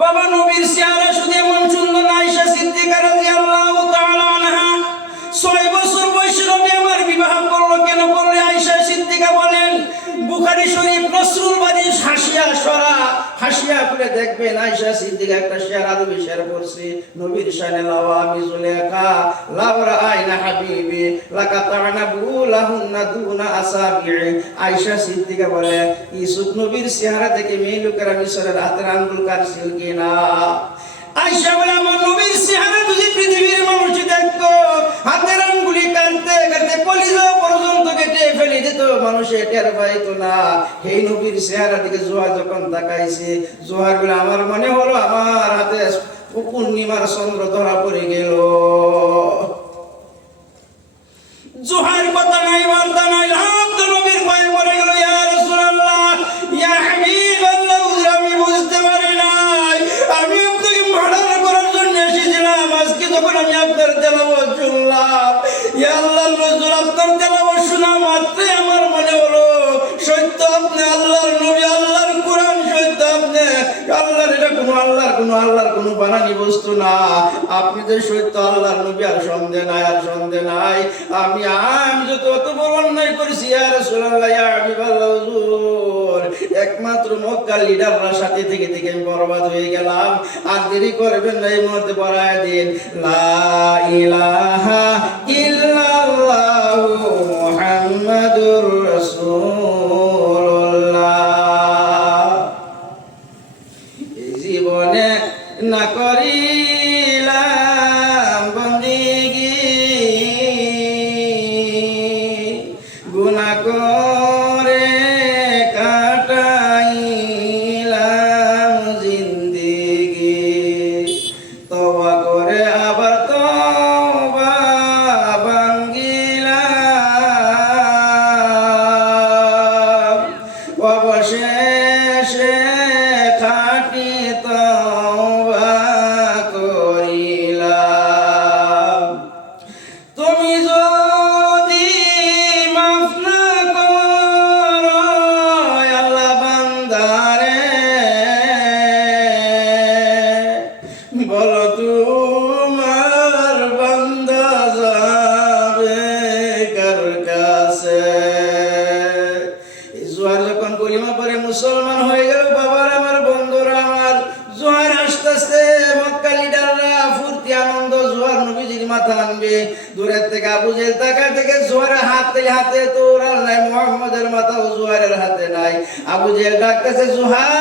বাবা নবীর চেহারা শুধু এমন সুন্দর না, আয়েশা সিদ্দিকা রাদিয়াল্লাহু তাআলা আনহা 6 বছর বয়সে নবী আমার বিবাহ করলো। কেন করলে? আয়েশা সিদ্দিকা বলেন, বুখারী শরীফ নসরুল বাদী হাসিয়া করে দেখবেন, আয়েশা সিদ্দিকা একটা শের আরবি শের পড়ছে, নবীর শানে লাওয়া মিজুলেখা লাওরা আয়না হাবিবি লাকাতানা বুলাহুন্না দুনা আসাবি'i। আয়েশা সিদ্দিকা বলে, ইউসুফ নবীর চেহারা দেখে মেয়ে লোকেরা মিশরের হাতের আঙ্গুল কাটছিল কিনা। আয়েশা বলে, আমার নবীর চেহারা যদি পৃথিবীর মানুষ দেখতো, হাতের আঙ্গুলি কাটতে কাটতে কলিজা পর্যন্ত কেটে ফেলে দিত, মানুষে টের পাইতো না। এই নবীর চেহারা দিকে জোহার যখন তাকাইছে, জোহার বলে, আমার মনে হলো আমার হাতে পূর্ণিমার চন্দ্র ধরা পড়ে গেল। জোহার কথা নাই, বার্তা নাই, লাভ তো নবীর পায়ে পড়ে গেল, ইয়া রাসূলুল্লাহ, ইয়া হাবিবাল্লাহ, হুজুর আমি বুঝতে পারি নাই, আমি আপনাকে মার্ডার করার জন্য এসেছিলাম। আজকে যখন আমি আপনার তেলাওয়াত শুনলাম, ইয়া আল্লাহর রাসূল, আপনার তেলাওয়াত শোনা মাত্রই আমার মনে হলো সত্য আপনি আল্লাহর নবী, আল্লাহর কোরআন সত্য আপনি আল্লাহর, এটা আল্লাহর কোনো বানানি বস্তু না, আপনি যে সত্য আল্লাহর নবী, আর সন্দেহ নাই, আর সন্দেহ নাই। আমি যত অত বড় অন্যায় করেছি ইয়া রাসূলুল্লাহ, ইয়া হাবিবাল্লাহ, হুজুর একমাত্র মক্কার লিডাররা সাথে থেকে থেকে আমি বরবাদ হয়ে গেলাম। আর দেরি করবেন না, এই মুহূর্তে পড়ায় দিন লা ইলাহা ইল্লাল্লাহু মুহাম্মাদুর রাসূলুল্লাহ। এই জীবনে না করিলাম বন্দেগী, গুনাহ করে কাটাইলাম জিন্দেগি, তওবা করে আবার তওবা ভাঙ্গিলাম, অবশেষে খাঁটি তওবা করিলাম। তুমি যদি মাফ না করো আল্লাহ বান্দারে, বলো তোমার বান্দা যাবে কার কাছে? জোয়ার যখন কলিমা পরে মুসলমান হয়ে গেল, বাবার আমার, বন্ধুরা আমার, জোয়ার আসতেছে, মক্কা লিডাররা ফুর্তি আনন্দ, জোয়ার নবীজির মাথা আনবে। দূরের থেকে আবু জেহেল তাকায় থেকে জোয়ারের হাতে তো ওরাল নাই, মুহাম্মদের মাথাও জোয়ারের হাতে নাই। আবু জেহেল ডাকতেছে, জোহার,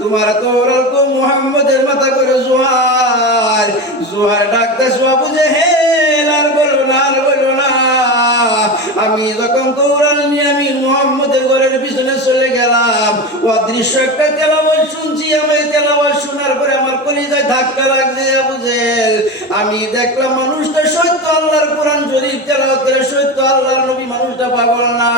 তোমার তো ওরাল কো মুহাম্মদের মাথা করে জোহার। জোহার ডাকতেছে, আবু জেহেল আর বলো না, আর বলো না, আমি যখন কৌরাল নিয়ে আমি মুহাম্মদের ঘরের পিছনে চলে গেলাম, অদৃশ্য একটা তেলাওয়াত শুনছি। আমি তেলাওয়াত শোনার পরে আমার কলিজায় ধাক্কা লাগছে আবু জেহেল। আমি দেখলাম মানুষটা সত্য আল্লাহর কোরআন শরীফ তেলাওয়াত করে, সত্য আল্লাহর নবী, মানুষটা পাগল না।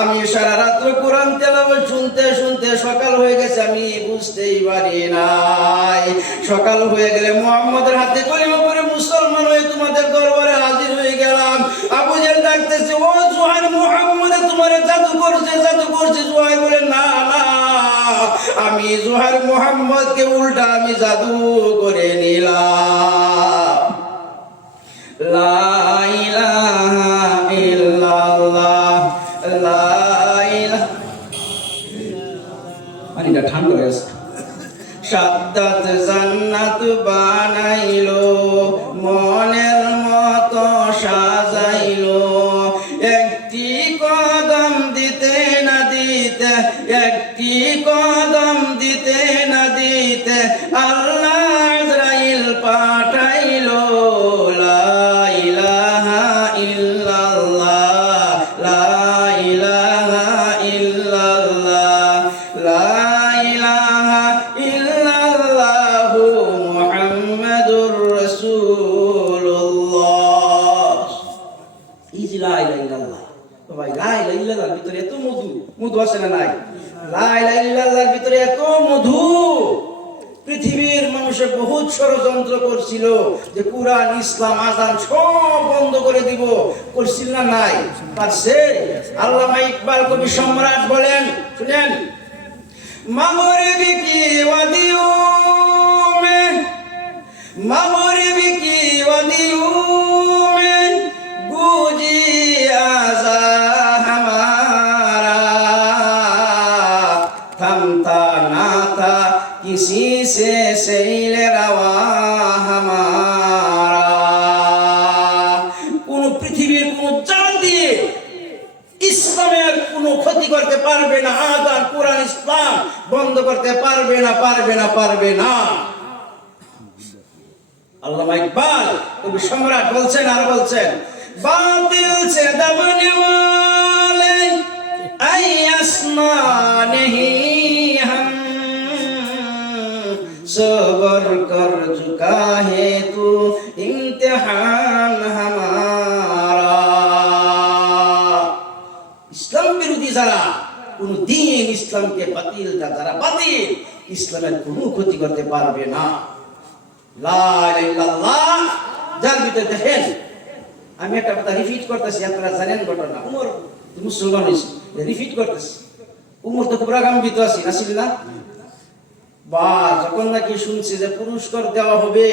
আমি সারা রাত্র কোরআন তেলাওয়াত শুনতে শুনতে সকাল হয়ে গেছে, আমি বুঝতেই পারি নাই। সকাল হয়ে গেলে মুহাম্মদের হাতে কলিমা পড়ে মুসলমান হয়ে তোমাদের দরবারে হাজির হয়ে গেলাম। আবু জেহেল ডাকতেছে, ও জোহার, মুহাম্মদ তোমার জাদু করছে, জাদু করছে। জোহার বলে, না না, আমি জোহার মুহাম্মদকে উল্টা আমি জাদু করে নিলাম। লা ইলাহা ইল্লাল্লাহ, লা ইলাহা, পানিটা ঠান্ডা হয়ে গেছে। সাদ্দাত জান্নাত বানাইলো, মনের মতো সাজাইলো, একটি কদম দিতে না দিতে, একটি কদম দিতে না দিতে আল্লাহ আজরাইল পাঠাইলো। লা ইলাহা ইল্লাল্লাহ, লা ইলাহা ইল্লাল্লাহ, লা ইলাহা ইল্লাল্লাহু মুহাম্মাদুর রাসূলুল্লাহ। এই যে লা ইলাহা ইল্লাল্লাহ, তো ভাই লা ইলাহা ইল্লাল্লাহর ভিতরে এত মধু আছে না নাই? লা ইলাহা ইল্লাল্লাহর ভিতরে এত মধু। পৃথিবীর মানুষে বহুত ষড়যন্ত্র করছিল যে কুরআন, ইসলাম, আযান সব বন্ধ করে দিব, করছিল না? নাই, পারছে? আল্লামা ইকবাল কবি সম্রাট বলেন, শুনেন, মাগরিবি কি ওয়াদিউ মে, মাগরিবি কি ওয়াদিউ মে গুজি আযা হামারা, থামতা না থা কিসি সে সেইলে রাওয়া হামারা। কোন পৃথিবীর কোন জাতি ইসলামের কোনো ক্ষতি করতে পারবে না, আযান, কুরআন, ইসলাম বন্ধ করতে পারবে না, পারবে না, পারবে না। আল্লামা ইকবাল কবি সম্রাট বলছেন, আর বলছেন, বাতিল সে দবনে ওয়ালে আই আসমা নেহি हम सबर कर चुका है ইসলাম বিরোধী যারা, কোন দিন ইসলামকে বাতিল যারা বাতিল, ইসলামের কোনো ক্ষতি করতে পারবে না। লা ইলাহা ইল্লাল্লাহ যার ভিতরে দেখেন, আমি একটা কথা রিপিট করতেছি, আপনারা জানেন ঘটনা। উমর মুসলমান হয়েছে, রিপিট করতেছি। উমর তো পুরাগাম্বিত আছে, আসিল না? বা যখন নাকি শুনছে যে পুরস্কার দেওয়া হবে,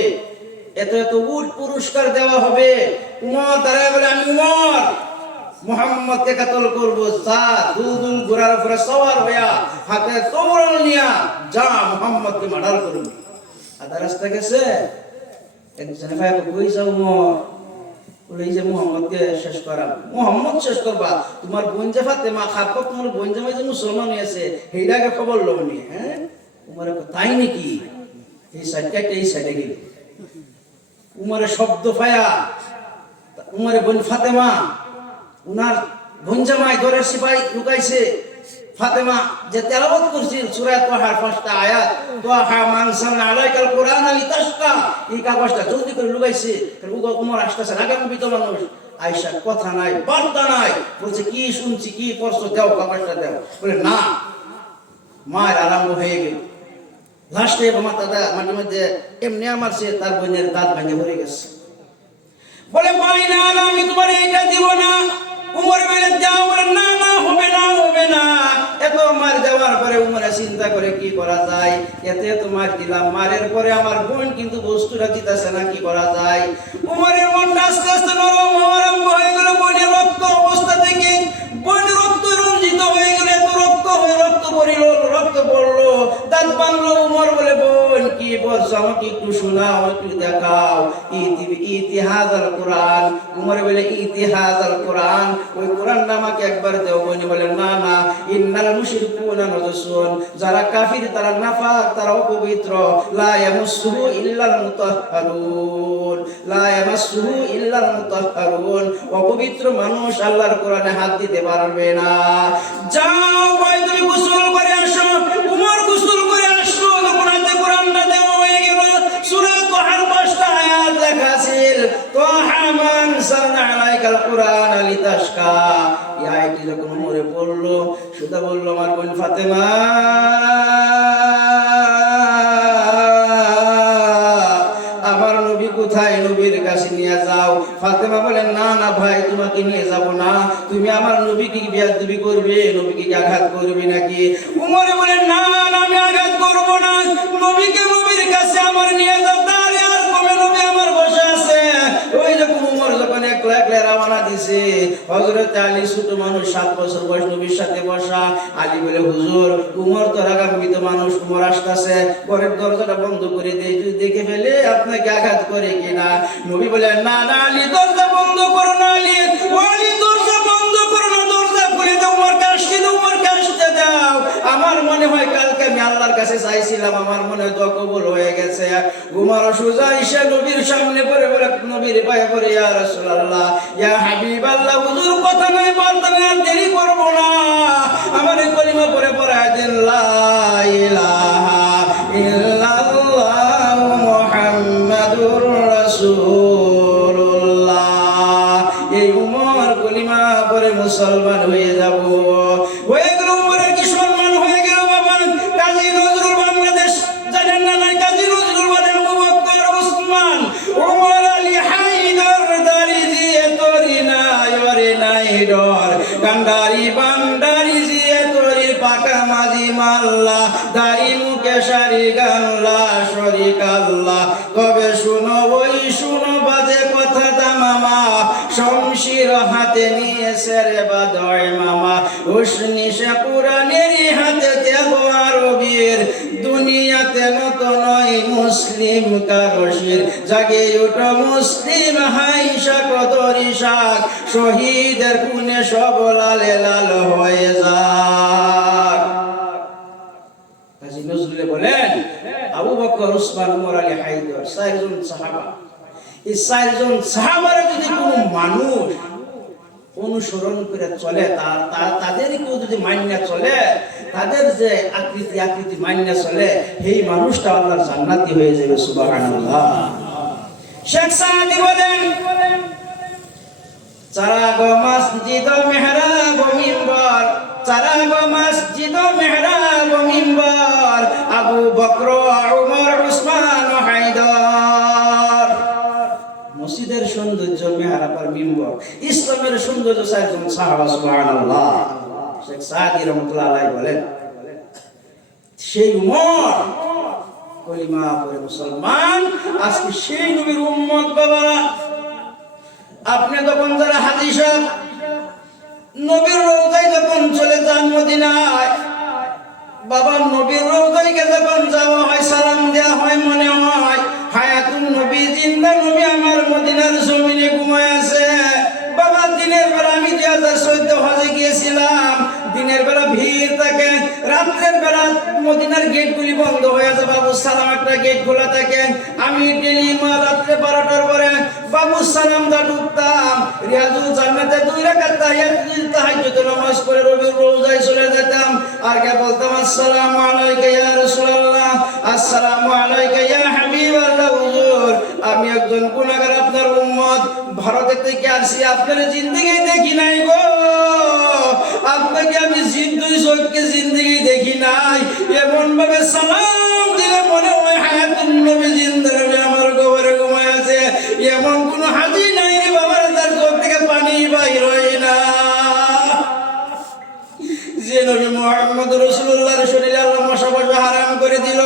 এত এত উট পুরস্কার দেওয়া হবে, উমর দাঁড়ায় বলে, আমি উমর মুহাম্মদকে কাতল করব। যা দুলদুল ঘোড়ার উপরে সওয়ার হইয়া হাতে তরবারি নিয়া যা মুহাম্মদকে মার্ডার করবি। আধা রাস্তা গেছে, একজনে ভাই কই যাও উমর? বলে এই যে মুহাম্মদকে শেষ করা। মুহাম্মদ শেষ করবা? তোমার বোন যে ফাতেমা খাপক, তোমার বোন জামাই যে মুসলমান হয়েছে সেইটাকে খবর লবনি। হ্যাঁ, উমর তাই নাকি? এই সাইডটা এই সাইডে গেল। উমরের শব্দ ফায়া, উমরের বোন ফাতেমা, উনার বোন জামাই ঘরের সিপাই লুকাইছে। ফাতেমা যে তেলাওয়াত করছে সূরা তাহার 5টা আয়াত, তাহা মানসান আলাইকাল কুরআন লিতাশকা, এই কাগজটা জলদি করে লুকাইছে। কারণ উমর আসতেছে, আগামীত মানুষ। আয়েশা কথা নাই, বার্তা নাই, বলছে কি শুনছি, কি পড়ছো, দাও কাগজটা দাও। বলে না, মায়ের আরম্ভ হয়ে গেল। লাস্টে মাথাটা মাটির মধ্যে এমনি মারছে, তার বোনের দাঁত ভেঙে পড়ে গেছে। বলে ভাই না, আমি তোমার এইটা দিব না। উমর বলে যাও। বলে না না, হবে না, হবে না। এত মার দেওয়ার পরে উমরে চিন্তা করে কি করা যায়, এতে তো মার দিলাম, মারের পরে আমার বোন কিন্তু বস্তুটা দিতেছে না, কি করা যায়। উমরের মনটা আস্তে আস্তে নরম হওয়া আরম্ভ হয়ে গেল। বোনের রক্ত অবস্থা থেকে বোনের রক্ত রঞ্জিত হয়ে গেল, এত রক্ত হয়ে রক্ত পড়িল, রক্ত পড়লো, দাঁত বাংলো। উমর বলে বোন কি বলছো, আমাকে একটু শোনাও, একটু দেখাও। ইতিহাদাল কোরআন। উমর বলে ইতিহাদাল কোরআন, ওই কোরআনটা আমাকে একবার দাও। বোন বলে না না, ইন্নাল মুশরিকুনা নাজাসুন, যারা কাফির তারা নাফাক, তারা অপবিত্র। লা ইয়ামাসসুহু ইল্লাল মুতাহহারুন, লা ইয়ামাসসুহু ইল্লাল মুতাহহারুন, অপবিত্র মানুষ আল্লাহর কোরআনে হাত দিতে পারবে না। যাও ভাই, তুমি গোসল করে আসো। উমর গোসল করে আসলো, তখন হাতে কোরআনটা দেওয়া হয়ে গেল। সূরা তাহার 5টা আয়াত লেখা ছিল, তাহা মান সানা আলাইকাল কুরআন লিতাশকা। এই আয়াতটি যখন উমরে পড়লো, সুদা বলল, আমার বোন ফাতেমা, আমার নবী কোথায়, নবীর কাছে নিয়ে যাও। ফাতেমা বলেন না না ভাই, তোমাকে নিয়ে যাব না। তুমি আমার নবীকে কি বেয়াদবি করবে, নবীকে কি আঘাত করবে নাকি? উমরে বলেন না না, আমি আঘাত করব না, নবীকে নবীর কাছে আমার নিয়ে যাও। তার আর কমে নবী আমার বসে আছে। ওই যখন উমর যখন একলা একলা রওনা দিছে, হযরত আলী ছোট মানুষ, 7 বছর বয়স, নবীর সাথে বসা। আলী বলে, হুজুর উমর তো রাগান্বিত মানুষ, উমর আসতেছে, ঘরের দরজাটা বন্ধ করে দেই, যদি দেখে ফেলে আপনাকে আঘাত করে কিনা। নবী বলে না না আলী, দরজা বন্ধ করো না। আলী, আলী দরজা বন্ধ করো না, দরজা খুলে দাও, উমরকে আসতে দাও, উমরকে আসতে দাও। আমার মনে হয় কালকে আমি আল্লাহর কাছে চাইছিলাম, আমার মনে হয় দোয়া কবুল হয়ে গেছে। উমর সুজা এসে নবীর সামনে পড়ে বলে, নবীর পায়ে পড়ে, ইয়া রাসূলুল্লাহ, ইয়া হাবিবাল্লাহ, হুজুর কথা নাই, বলতে আর দেরি করব না, আমার এই কলিমা পড়ে পড়ায় দেন, লা ইলাহা ইল্লাল্লাহ মুহাম্মাদুর রাসূলুল্লাহ। এই উমর কলিমা পড়ে মুসলমান হয়ে যাব। হয়ে গেল উমরের কি সম্মান হয়ে গেল বাবা। কাজী নজরুল বাংলাদেশ জানেন না? নাই, কাজী নজরুল বলেন, মুবাক্কার ওসমান ওমর আলী হায়দার দারি জিয়ে তোরি নাই ওরে নাই ডর, কান্ডারি বান্ডারি জিয়ে তোরি পাকা মাঝি মাল্লা, দাড়ি মুখে সারি গানলা শরিক আল্লাহ। তবে শুনো ওই শুনো বাজে কথা দামামা, শমশির হাতে নিয়েছে রে বাদয় মামা, উসনি সে পুরানেরই হাতে দেব আরবীর, দুনিয়াতে নত নয় মুসলিম কারশির। জাগে উঠো মুসলিম হাইশা কদরি শাক, শহীদের খুনে সব লালে লাল হয়ে যাক। কাজী নজরুল বলেন, আবু বকর, উসমান, ওমর আলী হায়দার, 4 জন সাহাবা। এই 4 জন সাহাবারা যদি কোনো মানুষ অনুসরণ করে চলে, তাদেরকেও যদি মান্য চলে, তাদের যে আকৃতি মান্য চলে, এই মানুষটা আল্লাহর জান্নাতি হয়ে যাবে। সুবহানাল্লাহ। শেখ সাদি বলেন, চারা গো মসজিদ মেহরাব মিম্বর, মসজিদ ও মেহরাব ও মিম্বার আবু বকর উমর উসমান ও হায়দার। মসজিদের সৌন্দর্য মেহরাব আর মিম্বার, ইসলামের সৌন্দর্য চারজন সাহাবা সুবহানাল্লাহ। শেখ সাদি রহমাতুল্লাহ আলাইহি বলেন সেই উমর কলিমা পড়ে মুসলমান, আজকে সেই নবীর উম্মত। বাবা আপনি তখন যারা হাদিস নবীর রওজায় যখন চলে যান মদিনায়, বাবা নবীর রওজায় যখন যাওয়া হয় সালাম দেওয়া হয়, মনে হয় হায়াতুন নবী জিন্দা নবী আমার মদিনার জমিনে ঘুমায় আছে। বাবা দিনের বেলা আমি 2014 হজে গিয়েছিলাম, দিনের বেলা ভিড় থাকে, রাত্রের বেলা মদিনার গেটগুলি বন্ধ হয়ে আছে, বাবু সালাম একটা গেট খোলা থাকে। আমি ডেলি রাত্রে 12টার পরে বাবু সালাম দা ঢুকতাম, রিয়াজুল জান্নাতে 2 রাকাত তাহাজ্জুদ নামাজ পড়ে রবির রওজায় চলে যেতাম। আর কে বলতাম আসসালামু আলাইকা ইয়া রাসূলুল্লাহ, আসসালামু আলাইকা ইয়া হাবিবাল্লাহ। হুজুর আমি একজন গুনাহগার আপনার উম্মত, ভারত থেকে আসছি, আপনার জিন্দেগি দেখি নাই গো, আপনাকে আমি দুই চোখকে জিন্দেগি দেখি নাই। এমন ভাবে সালাম দিলে মনে হয় হায়াতুন নবী জিন্দা নবী আমার কবরে ঘুমায় আছে। এমন কোন হাজি নাই রে বাবা, তার চোখ থেকে পানি বাইর হয় না। যে নবী মুহাম্মদ রাসূলুল্লাহর শরীরে আল্লাহ মশা বসা হারাম করে দিল,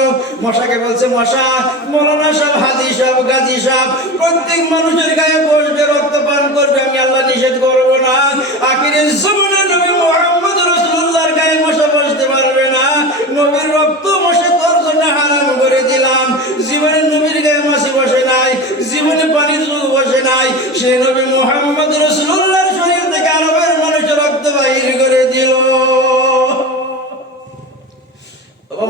মশাকে বলছে মশা, মৌলানা সাহেব, হাজি সাহেব, গাজী সাহেব প্রত্যেক মানুষের গায়ে বসবে, রক্তপান করবে, আমি আল্লাহ নিষেধ করব না। আখিরের জামানে নবী মুহাম্মদ রাসূলুল্লাহর গায়ে মশা বসতে পারবে না, নবীর রক্ত মশা তোর জন্য হারাম করে দিলাম। জীবনে নবীর গায়ে মাছি বসে নাই, জীবনে পানির যুগ বসে নাই, সেই নবী মুহাম্মদ রাসূলুল্লাহর শরীর থেকে আরবের মানুষের রক্ত বাহির করে দিল।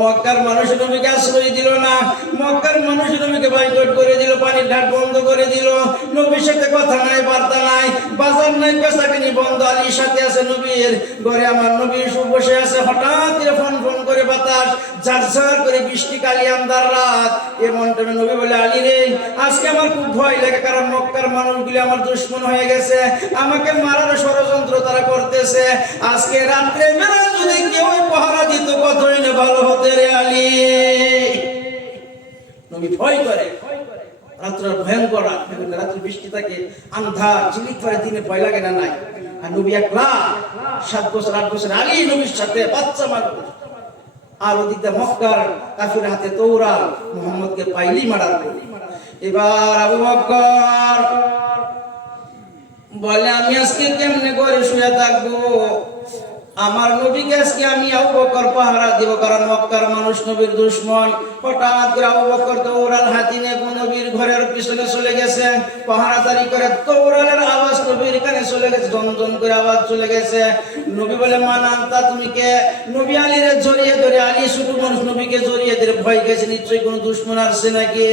মক্কার মানুষ নবীকে আশ্রয় দিল না, মক্কার মানুষ নবীকে বাইকট করে দিল, পানির ঘাট বন্ধ করে দিল, নবীর সাথে কথা নাই, বার্তা নাই, বাজার নাই, পেশাকিনি বন্ধ। আলীর সাথে আছে নবীর ঘরে, আমার নবী বসে আছে, হঠাৎ করে ফোন ফোন করে বাতাস, ঝারঝার করে বৃষ্টি, কালি আন্ধার রাত। এমন টাইমে নবী বলে আলী রে আজকে আমার খুব ভয় লাগে, কারণ মক্কার মানুষগুলি আমার দুশমন হয়ে গেছে, আমাকে মারার ষড়যন্ত্র তারা করতেছে। আজকে রাত্রে বেলা যদি কেউ পাহারা দিত কতই না ভালো হতে রে আলী। নবী ভয় করে, রাত্র ভয়ঙ্কর রাত, রাত্রে বৃষ্টি থাকে, আন্ধার ঝিলিক করে, দিনে ভয় লাগে না নাই। আর নবী একলা 7 বছর 8 বছর আলী নবীর সাথে বাচ্চা মানুষ, আর ওদিকে মক্কার কাফির হাতে তৌরাল, মুহাম্মদকে পাইলি মারার। এবার আবু বকর বলে আমি আজকে কেমনে করে শুয়ে থাকবো, আমার নবীকে আজকে আমি আবু বকর পাহারা দিব, কারণ মক্কার মানুষ নবীর দুশমন। হঠাৎ করে আবু বকর তৌরাল হাতে নিয়ে নবীর ঘরের পিছনে চলে গেছে, পাহারাদারি করে, তৌরালের আওয়াজ নবীর কানে চলে গেছে, ঝনঝন করে আওয়াজ চলে গেছে। নবী বলে মানান্তা তুমি কে? নবী আলীরে জড়িয়ে ধরে, আলী ছোট মানুষ, নবীকে জড়িয়ে ধরে ভয় গেছে, নিশ্চয়ই কোনো দুশমন আসছে নাকি।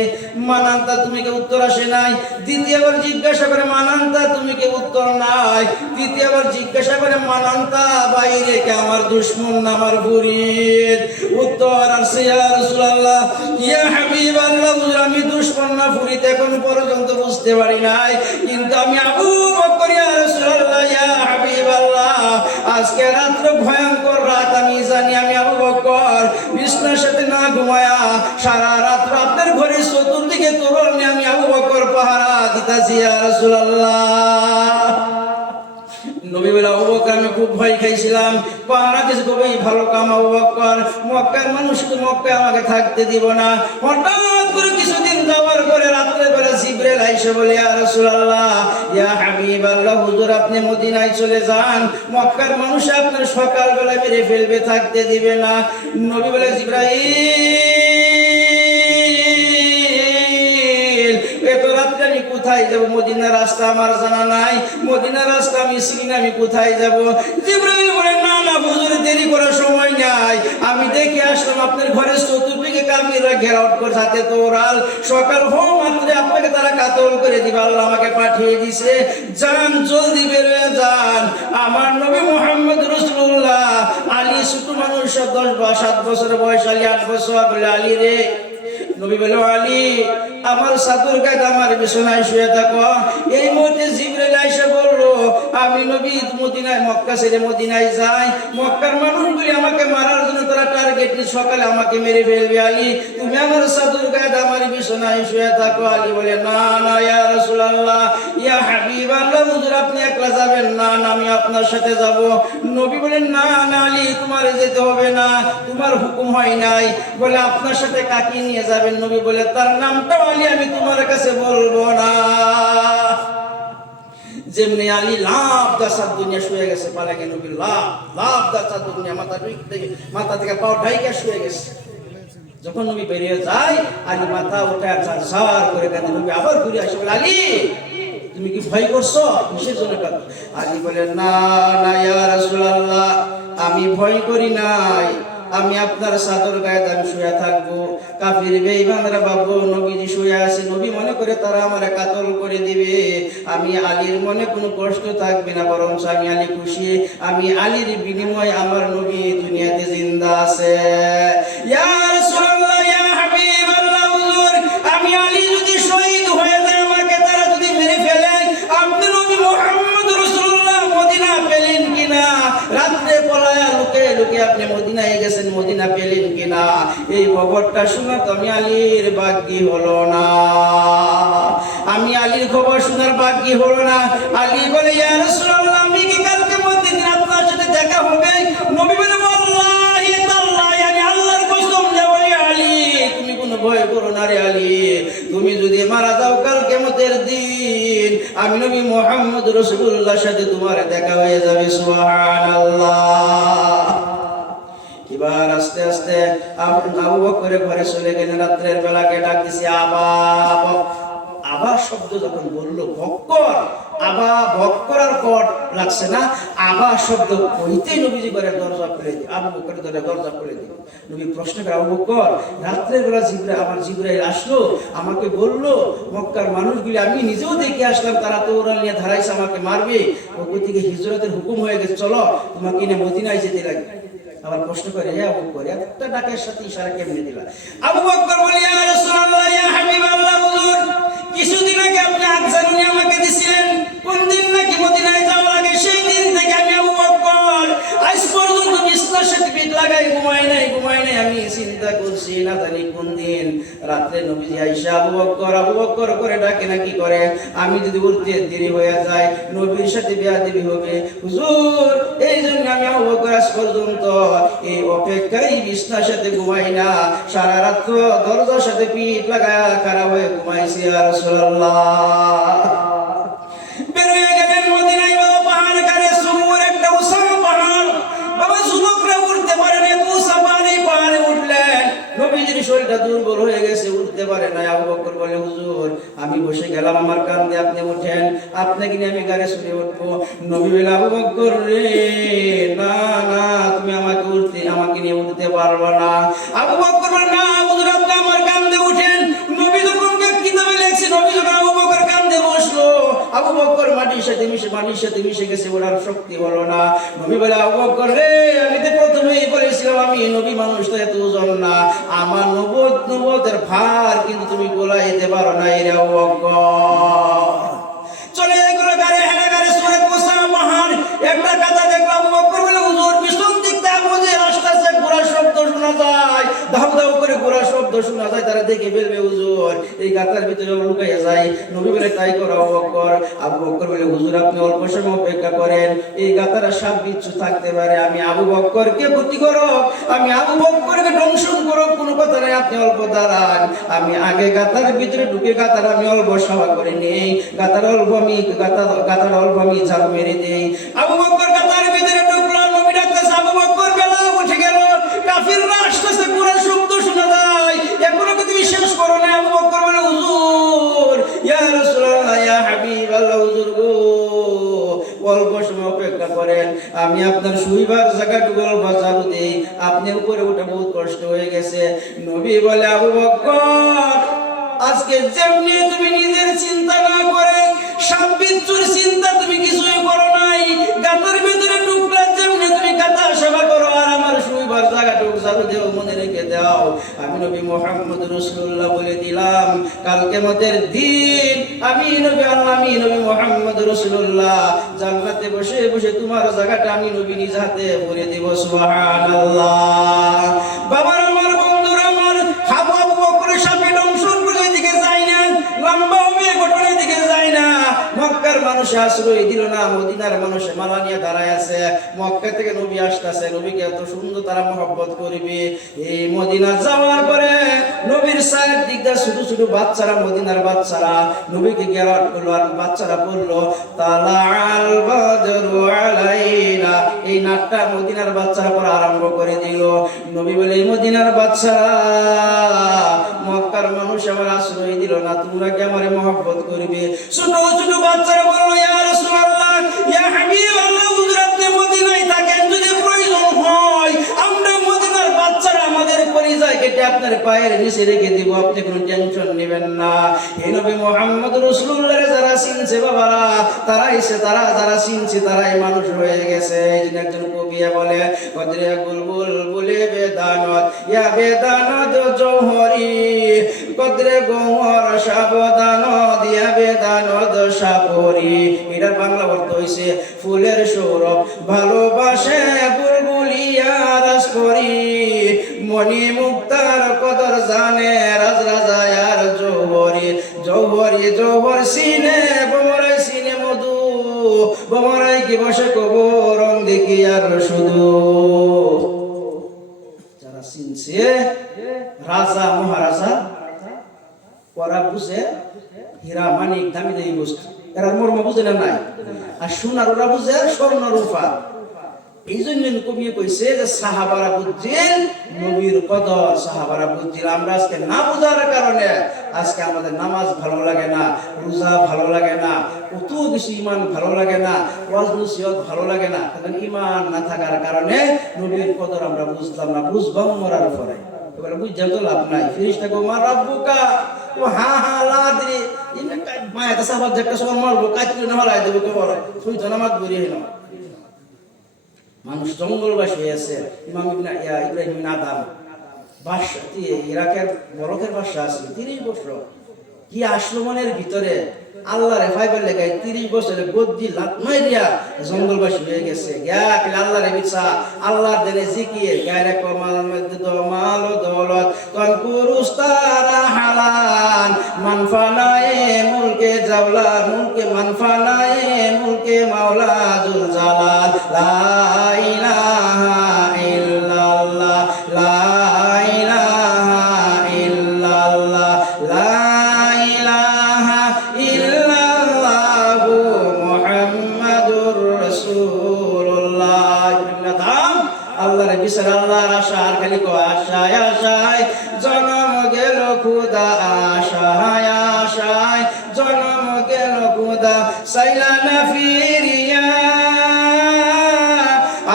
মানান্তা তুমি কে? উত্তর আসে নাই। দ্বিতীয়বার জিজ্ঞাসা করে মানান্তা তুমি কে? উত্তর নাই। তৃতীয়বার জিজ্ঞাসা করে মানান্তা বাইরে কে? আমার দুশমন না আমার ফরিদ। উত্তর আসছে ইয়া রাসূলুল্লাহ, ইয়া হাবিবাল্লাহ, আমি দুশমন না ফরিদ এখন পর্যন্ত বুঝতে পারি নাই, কিন্তু আমি আবু বকর ইয়া রাসূলুল্লাহ, ইয়া হাবিবাল্লাহ, আজকে রাত্রে ভয়ঙ্কর রাত, আমি জানি আমি আবু বকর বিছানার সাথে না ঘুমায়া সারা রাত আপনার ঘরে চতুর্দিকে তোরণ নিয়ে আমি আবু বকর পাহারা দিতাছি ইয়া রাসূলুল্লাহ। নবী বলে আবু বকর আমি খুব ভয় খাইছিলাম, পাহারা দিতে খুবই ভালো কাম আবু বকর, মক্কার মানুষ তো মক্কায় আমাকে থাকতে দিব না। হঠাৎ করে কিছুদিন যাওয়ার পরে রাত্রে বেলা জিবরাইল আইসা বলে ইয়া রাসূলুল্লাহ, ইয়া হাবিবাল্লাহ, হুজুর আপনি মদিনায় চলে যান, মক্কার মানুষ আপনার সকাল বেলা মেরে ফেলবে, থাকতে দিবে না। নবী বলে জিবরাইল এত রাত্রে আমি কোথায় যাব? মদিনার রাস্তা আমার জানা নাই, মদিনার রাস্তা আমি চিনি না, আমি কোথায় যাব? জিবরাইল বলে না না হুজুর, দেরি করার সময় নাই, আমি দেখে আসলাম আপনার ঘরের চতুর্দিকে কাফিররা ঘেরাও করে, হাতে তৌরাল, সকাল হওয়া মাত্র আপনাকে তারা কাতল করে দিবে, আল্লাহ আমাকে পাঠিয়ে দিছে, যান জলদি বের হয়ে যান। আমার নবী মুহাম্মদ রাসূলুল্লাহ, আলী ছোট মানুষ, 10 বা 7 বছর বয়স, আলী 8 বছর। বলে আলী রে, নবী বলে আলী আমার চাদর গায়ে আমার বিছানায় শুয়ে থাকো। এই মুহূর্তে জিবরাইল জিবরাইল এসে বললো আমি নবী মদিনায় মক্কা ছেড়ে মদিনায় যাই, মক্কার মানুষগুলি আমাকে মারার জন্য তারা টার্গেট নিয়ে সকালে আমাকে মেরে ফেলবে। আলী তুমি আমার চাদর গায়ে আমার বিছানায় শুয়ে থাকো। আলী বলে না না ইয়া রাসূলুল্লাহ ইয়া হাবিবাল্লাহ, হুজুর আপনি একলা যাবেন না, আমি আপনার সাথে যাব। নবী বলেন না না আলী তোমার যেতে হবে না, তোমার হুকুম হয় নাই। বলে আপনার সাথে কাকে নিয়ে যাবেন? নবী বলে তার নামটা আলী আমি তোমার কাছে বলবো না। যেমনি আলী লাভ দাসার দুনিয়া শুয়ে গেছে, পালাকে নবী লাভ দাসার দুনিয়া মাথা থেকে পাও ঢাইকা শুয়ে গেছে। যখন নবী বেরিয়ে যায় আলী মাথা উঠে ঝাড় করে কাঁদে। নবী আবার ঘুরে আসে বলে আলী তুমি কি ভয় করছো? কিসের জন্য কাঁদো? আলী বলে না না ইয়া রাসূলুল্লাহ আমি ভয় করি নাই, আমি আপনার চাদর গায়ে আমি শুয়ে থাকবো। কাফির বেঈমানরা ভাববো নবীজি শুয়ে আছে, নবী মনে করে তারা আমারে কাতল করে দিবে। আমি আলীর মনে কোনো কষ্ট থাকবে না, বরং আমি আলী খুশি, আমি আলীর বিনিময়ে আমার নবী দুনিয়াতে জিন্দা আছে। ইয়া রাসূলুল্লাহ ইয়া হাবিবাল্লাহ, হুজুর আমি আলী যদি শহীদ হয়ে যায়, আমাকে তারা যদি মেরে ফেলে, আপনি নবী মুহাম্মদ রাসূলুল্লাহ মদিনা পেলেন কিনা? রাত্রে পলায়া লুকে লুকে আপনি মদিনায় গেছেন, মদিনা পেলেন কিনা? এই খবরটা শোনা তো আমি আলীর ভাগ্যি হলো না, আমি আলীর খবর শোনার ভাগ্যি হলো না। আলী বলে ইয়া রাসূলুল্লাহ আমি কি কালকে মদিনা আপনার সাথে দেখা হবে? নবী বলে ওয়াল্লাহি তাআল্লাহি আমি আল্লাহর কসম যে বলি আলী তুমি কোনো ভয় করো না রে আলী, তুমি যদি মারা যাও কাল কিয়ামতের দিন আমি নবী মুহাম্মদ রাসূলুল্লাহর সাথে তোমার দেখা হয়ে যাবে। সুবহানাল্লাহ। এবার আস্তে আস্তে আবু বকরের ঘরে চলে গেলেন। রাত্রের বেলাকে ডাক দিছি আবা। আবা শব্দ যখন বললো বক্কর, আবা বক্কর আর কট লাগছে না, আবা শব্দ কইতেই নবীজি করে দরজা খুলে দিই, আবু বকরের দরজা খুলে দিই। নবী প্রশ্ন করে আবু বকর রাত্রের বেলা জিবরাইল আসলো, আমাকে বললো মক্কার মানুষগুলি আমি নিজেও দেখে আসলাম তারা তো ওরা নিয়ে ধারাইছে আমাকে মারবে, ওই থেকে হিজরতের হুকুম হয়ে গেছে, চলো তোমাকে নিয়ে মদিনায় যেতে লাগবে। আবার প্রশ্ন করে আবু বকর একটা ডাকের সাথে ইশারা কেমনে দিলা? আবু বকর বলে ইয়া রাসূলুল্লাহ ইয়া হাবিবাল্লাহ, হুজুর কিছুদিন আগে আপনি আযান আমাকে দিয়েছিলেন, কোন দিন নাকি মদিনায় যাওয়ার আগে সেই দিন থেকে আমি আবু বকর আজ পর্যন্ত বিছানার সাথে পিঠ লাগাই ঘুমাই নাই আমি চিন্তা করছি না জানি কোন দিন রাতে নবীজি আয়েশা আবু বকর করে ডাকে না কি করে, আমি যদি উঠতে দেরি হয়ে যায় নবীর সাথে বেয়াদবি হবে। হুজুর এই জন্য আমি আবু বকর আজ পর্যন্ত এই অপেক্ষায় বিছানার সাথে ঘুমাই না, সারা রাত দরজার সাথে পিঠ লাগায়া খারাপ হয়ে ঘুমাইছি। ইয়া রাসূলুল্লাহ বেরিয়ে গেলেন মদিনায়, বাবা পাহাড় কারে সুমুর একটা উঁচা পাহাড়, বাবা যুবকরা উঠতে পারে না, এত উঁচা পাহাড়ে উঠলেন। নবীজির শরীরটা দুর্বল হয়ে গেছে, উঠতে পারে না। আবু বকর বলে হুজুর আমি বসে গেলাম আমার কাঁধে, আপনি উঠেন, আপনাকে নিয়ে আমি গাড়ি চড়ে উঠবো। নবী বলে আবু বকর রে না না তুমি আমাকে নিয়ে উঠতে পারবে না। আবু বকর বলে না হুজুর আপনি আমার কাঁধে উঠেন। নবী যখন কিতাবে লেখছে, নবী যখন আবু বকর কাঁধে বসলো, আবু বকর মাটির সাথে মিশে গেছে, ওনার শক্তি হলো না। নবী বলে আবু বকর রে আমি তো প্রথমেই বলেছিলাম আমি নবী মানুষ তো এত ওজন না, আমার নবুয়তের ভার কিন্তু তুমি গোলাইতে পারো না। এর আবু বকর চলে গেল গাড়ি হেঁটে গাড়ি সরে পোষা পাহাড়, একটা কথা দেখলাম আবু বকর বলে হুজুর পিছন দিক থেকে বুঝে রাস্তা সে ঘোড়ার শব্দ শোনা যায়, ধাউ ধাউ করে ঘোড়ার শব্দ শোনা যায়, তারা দেখে ফেলবে হুজুর এই গাতার ভিতরে লুকাইয়া যায়। নবী বলে তাই করো আবু বকর বলে হুজুর আপনি অল্প সময় অপেক্ষা করেন, এই গাতারা সাপ বিচ্ছু থাকতে পারে, আমি আবু বকরকে ক্ষতি করো, আমি আবু বকরকে ধ্বংসন করো, কোনো কথা নাই, আপনি অল্প দাঁড়ান, আমি আগে গাতার ভিতরে ঢুকে গাতার আমি অল্প সেবা করে নেই, গাতার অল্প আমি ঝাড়ু মেরে দেই। আবু বকর গাতার ভিতরে ঢুকলো, নবী ডাকতেছে আবু বকর বেলা উঠে গেল, কাফিররা আসতেছে, ঘোড়ার শব্দ শোনা যায়, এখনো কি তুমি শেষ করো না? আবু বকর বলে হুজুর ইয়া রাসূলুল্লাহ ইয়া হাবিবাল্লাহ, হুজুর গো অল্প সময় অপেক্ষা করেন, আমি আপনার শুইবার জায়গাটুকু অল্প ঝাড়ু দেই, আপনি উপরে উঠে বহুত কষ্ট হয়ে গেছে। নবী বলে আবু বকর আজকে যেমনি তুমি নিজের চিন্তা না করে সাপ বিচ্ছুর চিন্তা তুমি কিছুই করো নাই, গাতার ভিতরে ঢুকলে যেমনি তুমি গাতা সেবা করো, আর আমার শুইবার জায়গাটুকু ঝাড়ু দেও, মনে রেখে দাও আমি নবী মুহাম্মদ রাসূলুল্লাহ বলে দিলাম কাল কিয়ামতের দিন আমি নবী আল্লাহ, আমি নবী মুহাম্মদ রাসূলুল্লাহ জান্নাতে বসে বসে তোমার জায়গাটা আমি নবী নিজ হাতে ভরে দেব। সুবহানাল্লাহ। বাবার আমার, বন্ধুরা আমার, আবু বকর সামনে ধ্বংসগুলোর দিকে যায় না, লম্বা হবে ঘটনার দিকে যায় না। মক্কার মানুষ আশ্রয় দিল না, মদিনার মানুষ মালা নিয়ে দাঁড়ায় আছে। মক্কা থেকে নবী আসতেছে, নবীকে এত সুন্দর তারা মহব্বত করবে। এই মদিনা যাওয়ার পরে নবীর সাইড দিকটা ছোট ছোট বাচ্চারা, মদিনার বাচ্চারা নবীকে গেরাট করলো, আর বাচ্চারা বললো তালাল বদরু আলাইনা। এই নাটটা মদিনার বাচ্চারা পরে আরম্ভ করে দিল। নবী বলে, এই মদিনার বাচ্চারা, মক্কার মানুষ আমার আশ্রয় দিল না, তোমরা কি আমারে মহব্বত করবে? ছোট ছোট বাচ্চারা বললো, ইয়া রাসূলুল্লাহ, ইয়া হাবিবাল্লাহ, হুজুর আপনি মদিনায় থাকেন, যদি প্রয়োজন হয় আমরা মদিনার বাচ্চারা আমাদের পরিচয় কেটে আপনার পায়ের নিচে রেখে দিব, আপনি কোনো টেনশন নেবেন না। এই নবী মুহাম্মদ রাসূলুল্লাহ যারা চিনছে বাবারা, তারা এসে তারা যারা চিনছে তারাই মানুষ হয়ে গেছে। এই জন্য একজন কবি বলে, কদরে বুলবুল বলে বেদানত, ইয়া বেদানত জৌহরি, কদরে গৌহর সাবধান দিয়া বেদানত সাপরি। এটার বাংলা অর্থ হইছে, ফুলের সৌরভ ভালোবাসে বুলবুলিয়া রাস করি, মনি মুক্তার কদর জানে রাজ রাজায়ার জৌহরি। জৌহরি জৌহর সিনে বমরাই সিনে মধু, বমরাই কি বসে কব রং দেখি আর শুধু। যারা চিনছে রাজা মহারাজা, ওরা বুঝে হীরা মানিক দামি দামি বস্তু, এরা মর্ম বুঝে না নাই। আর সোনার ওরা বুঝে স্বর্ণ রূপা। এই জন্য কবিয়ে কইছে যে সাহাবারা বুঝছেন নবীর কদর, সাহাবারা বুঝছেন। আমরা আজকে না বুঝার কারণে আজকে আমাদের নামাজ ভালো লাগে না, রোজা ভালো লাগে না, কত বেশি ইমান ভালো লাগে না, ওয়াজ নসিহত ভালো লাগে না। কারণ ইমান না থাকার কারণে নবীর কদর আমরা বুঝলাম না, বুঝবাম মরার পরে। এবারে বুঝতে তো লাভ নাই। ফিরিস্তা গো মা রাব্বুকা, ও হা হা লাদ্রি, ইনে মায়াতে সাবাত একটা সময় মারবো, কাটলে না হলাই দেবো, কে বড় তুই তো নামাজ বলি হইলাম। মানুষ জঙ্গলবাসী হয়েছে। ইমাম ইব্রাহিম ইবনে আদম বাদশা, ইরাকের বরফের বাদশা আছে 30 বছর। কি আশ্রমনের ভিতরে আল্লাহরে ফাইবার লেগায় 30 বছরে গদ্দি লাত মাইরিয়া জঙ্গলবাসী হয়ে গেছে। আল্লাহরে বিচা, আল্লাহর দেনে জিকির, গায়রে কমাল মধ্যে মাল ও দৌলত, কোন পুরুষ তারা হালান, মানফানায়ে মুলকে জাওলা, মুলকে মানফানায়ে মুলকে মাওলা জুল জালাল। লা ইলাহা ইল্লাল্লাহ, লা ইলাহা ইল্লাল্লাহ, লা ইলাহা ইল্লাল্লাহু মুহাম্মাদুর রাসূলুল্লাহ। আল্লাহর বিচার, আল্লাহর আশা, আর খালি কো আশায় আশায় জন্ম গেল খুদা, আশায় আশায় জন্ম গেল খুদা, সাইলা না ফিরিয়া,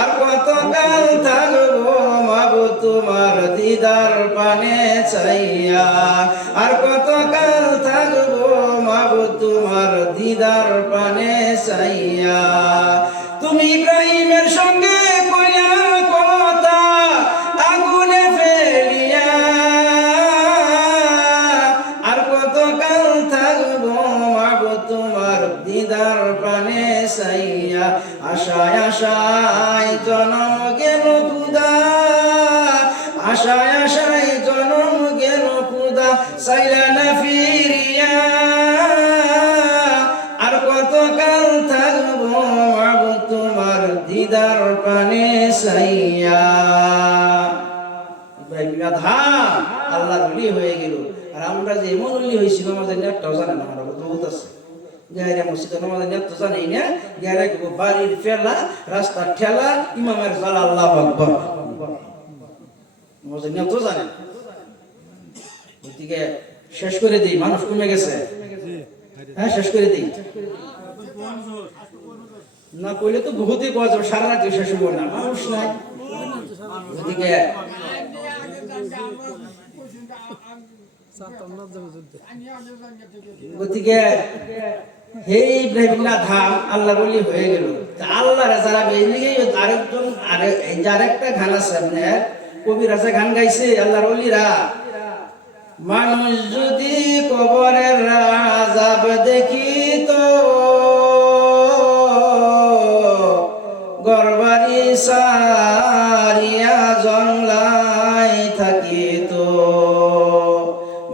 আর কত কাল থাকবো মাবুদ তোমার দিদার পানে চাইয়া, আর কত কাল থাকবো মাবুদ তোমার দিদার পানে চাইয়া। তুমি ইব্রাহিমের সঙ্গে কইলা কথা আগুনে ফেলিয়া, আর কত কাল থাকবো মাবুদ তোমার দিদার পানে চাইয়া। আশায় আশায় জন্ম গেল খুদা, আশায় আশায় জন্ম গেল খুদা, চাইলা না ফিরিয়া, আর কত কাল থাকবো মাবুদ তোমার দিদার পানে চাইয়া। ইব্রাহিম আদম আল্লাহর ওলি হয়ে গেল। আর আমরা যে এমন ওলি হয়েছিল আমাদের নেটটাও জানে না, আমরা বহুত আছে গায়রে মসজিদে নামাজ নেট জানেই না, গায়রে বাড়ির ফেলা, রাস্তার ঠেলা, ইমামের জালা, আল্লাহু আকবার, নামাজ নেট জানে। ওদিকে শেষ করে দিই, মানুষ কমে গেছে। হ্যাঁ শেষ করে দিই, না কইলে তো বহুতই পাওয়া যাবে, সারা রাত শেষ হবো না, মানুষ নাই। ওদিকে গতিকে হে ইব্রাহিম আদম আল্লাহর ওলি হয়ে গেল। আল্লাহর যারা আরেকজন যার একটা গান আছে, আপনার কবিরাজা গান গাইছে আল্লাহর ওলিরা, মানুষ যদি কবরের রাজা আজাব দেখি তো গরবারি সারিয়া জংলায় থাকি তো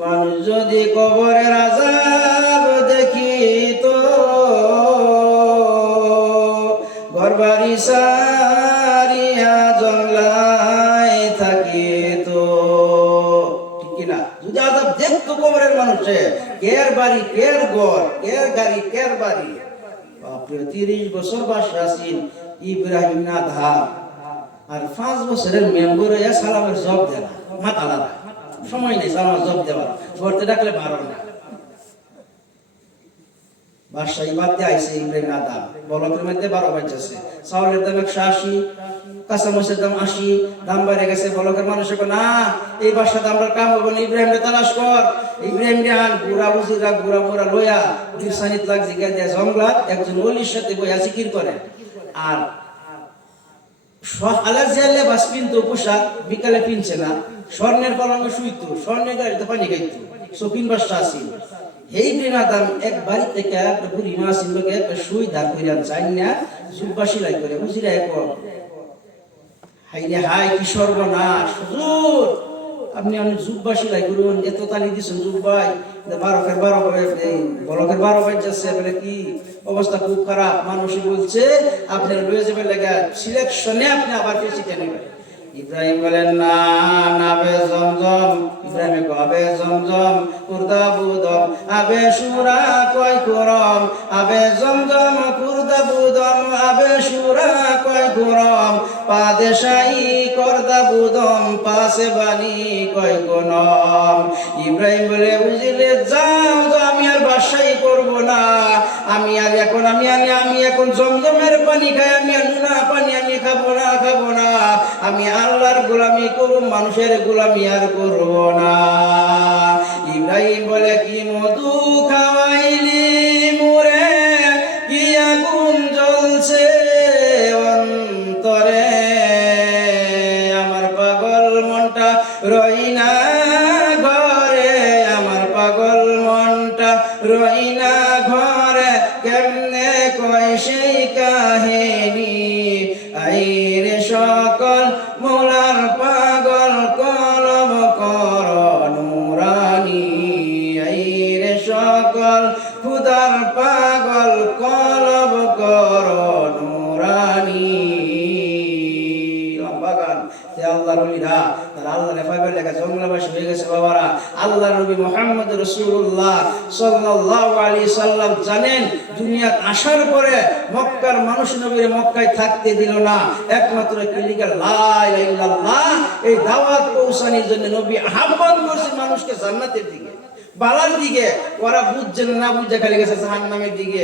মানুষ যদি কবরের আজাব দেখি তো গরবারি সারিয়া জংলায় থাকি তো ঠিক কিনা যদি আজাব দেখতো কবরের মানুষে কের বাড়ি কের ঘর কের গাড়ি কের বাড়ি বাপরে 30 বছর বাসা আছেন ইব্রাহিম না ধার আর 5 বছরের মেম্বর হইয়া সালামের জব দেনা মাথা লাগা সময় নেই সালামের জব দেওয়ার ঘরতে ডাকলে পারো না বাদশাহী বাদ দিয়ে আইসে ইব্রাহিম না দাম বলকের মধ্যে 12 বাজছে চাউলের দাম 180 কাঁচামরিচের দাম 80 দাম বেড়ে গেছে বলকের মানুষ না এই বাসাতে আমরা কাম হবো না ইব্রাহিমকে তালাশ কর ইব্রাহিম আন বুড়া বুঝিরা বুড়া বুড়া লইয়া দিরসানিত লাগ জিগা দিয়ে জঙ্গলাত একজন ওলির সাথে বইয়া জিকির করে আর আলার জিয়ালে বাস পিনতো পোশাক বিকালে পিনছে না স্বর্ণের পালঙ্কে শুইতো স্বর্ণের গাড়িতে পানি খাইতো শৌখিন বাসা আসিল এই প্রেমাদাম এক বাড়ি থেকে একটা বুড়ি মা আসিল লোকে একটা শুই ধার করিয়া চাই না জুব্বা সিলাই করে বুঝিরা এক হাইরে হাই কি সর্বনাশ হুজুর আপনি অনেক জুব্বা সিলাই করুন এত তালি দিচ্ছেন জুব্বাই 12 করে বলকের 12 বাজছে বলে কি অবস্থা খুব খারাপ মানুষ বলছে আপনার লয়ে যাবে লাগা সিলেকশনে আপনি আবার পেছিতে নেবেন ইব্রাহিম বলেন না নাবে জমজম ইব্রাহিম কবে জমজম কুরদা বুদম আবে সুরা কয় কুরম আবে জমজম কুরদা বুদম আবে সুরা কয় কুরম পাদেশাই করদা বুদম পাশে বানি কয় কোনম ইব্রাহিম বলে বুঝিলে যাও আমি আর বাসাই করব না আমি আর এখন আমি এখন জমজমের পানি খাই আমি নুনা পানি আমি খাবো না আমি আল্লাহর গোলামি করব মানুষের গোলামি আর করব না ইব্রাহিম বলে কি মধু খাওয়াইলি মোরে কি আগুন জ্বলছে অন্তরে আমার পাগল মনটা রই না ঘরে আমার পাগল মনটা রই না ঘরে কেমনে কয় সেই কাহিনী আইরে সকল মোলার পাগল কলম কর নুরানি আইরে সকল খুদার পাগল কলম কর নুরানি বাগান তে আল্লাহর ওলিরা তার আল্লাহর ফাইবার লেখা জঙ্গলাবাসী হয়ে গেছে বাবারা আল্লাহর নবী মুহাম্মদ রাসূলুল্লাহ সাল্লাল্লাহু আলাইহি সাল্লাম জানেন দুনিয়া আসার পরে মক্কার মানুষ নবীর মক্কায় থাকতে দিল না একমাত্র লিগা লা ইলাহা ইল্লাল্লাহ এই দাওয়াত পৌঁছানোর জন্য নবী আহ্বান করছে মানুষকে জান্নাতের দিকে বালার দিকে ওরা বুঝছেন না বুঝে খালি গেছে জাহান্নামের দিকে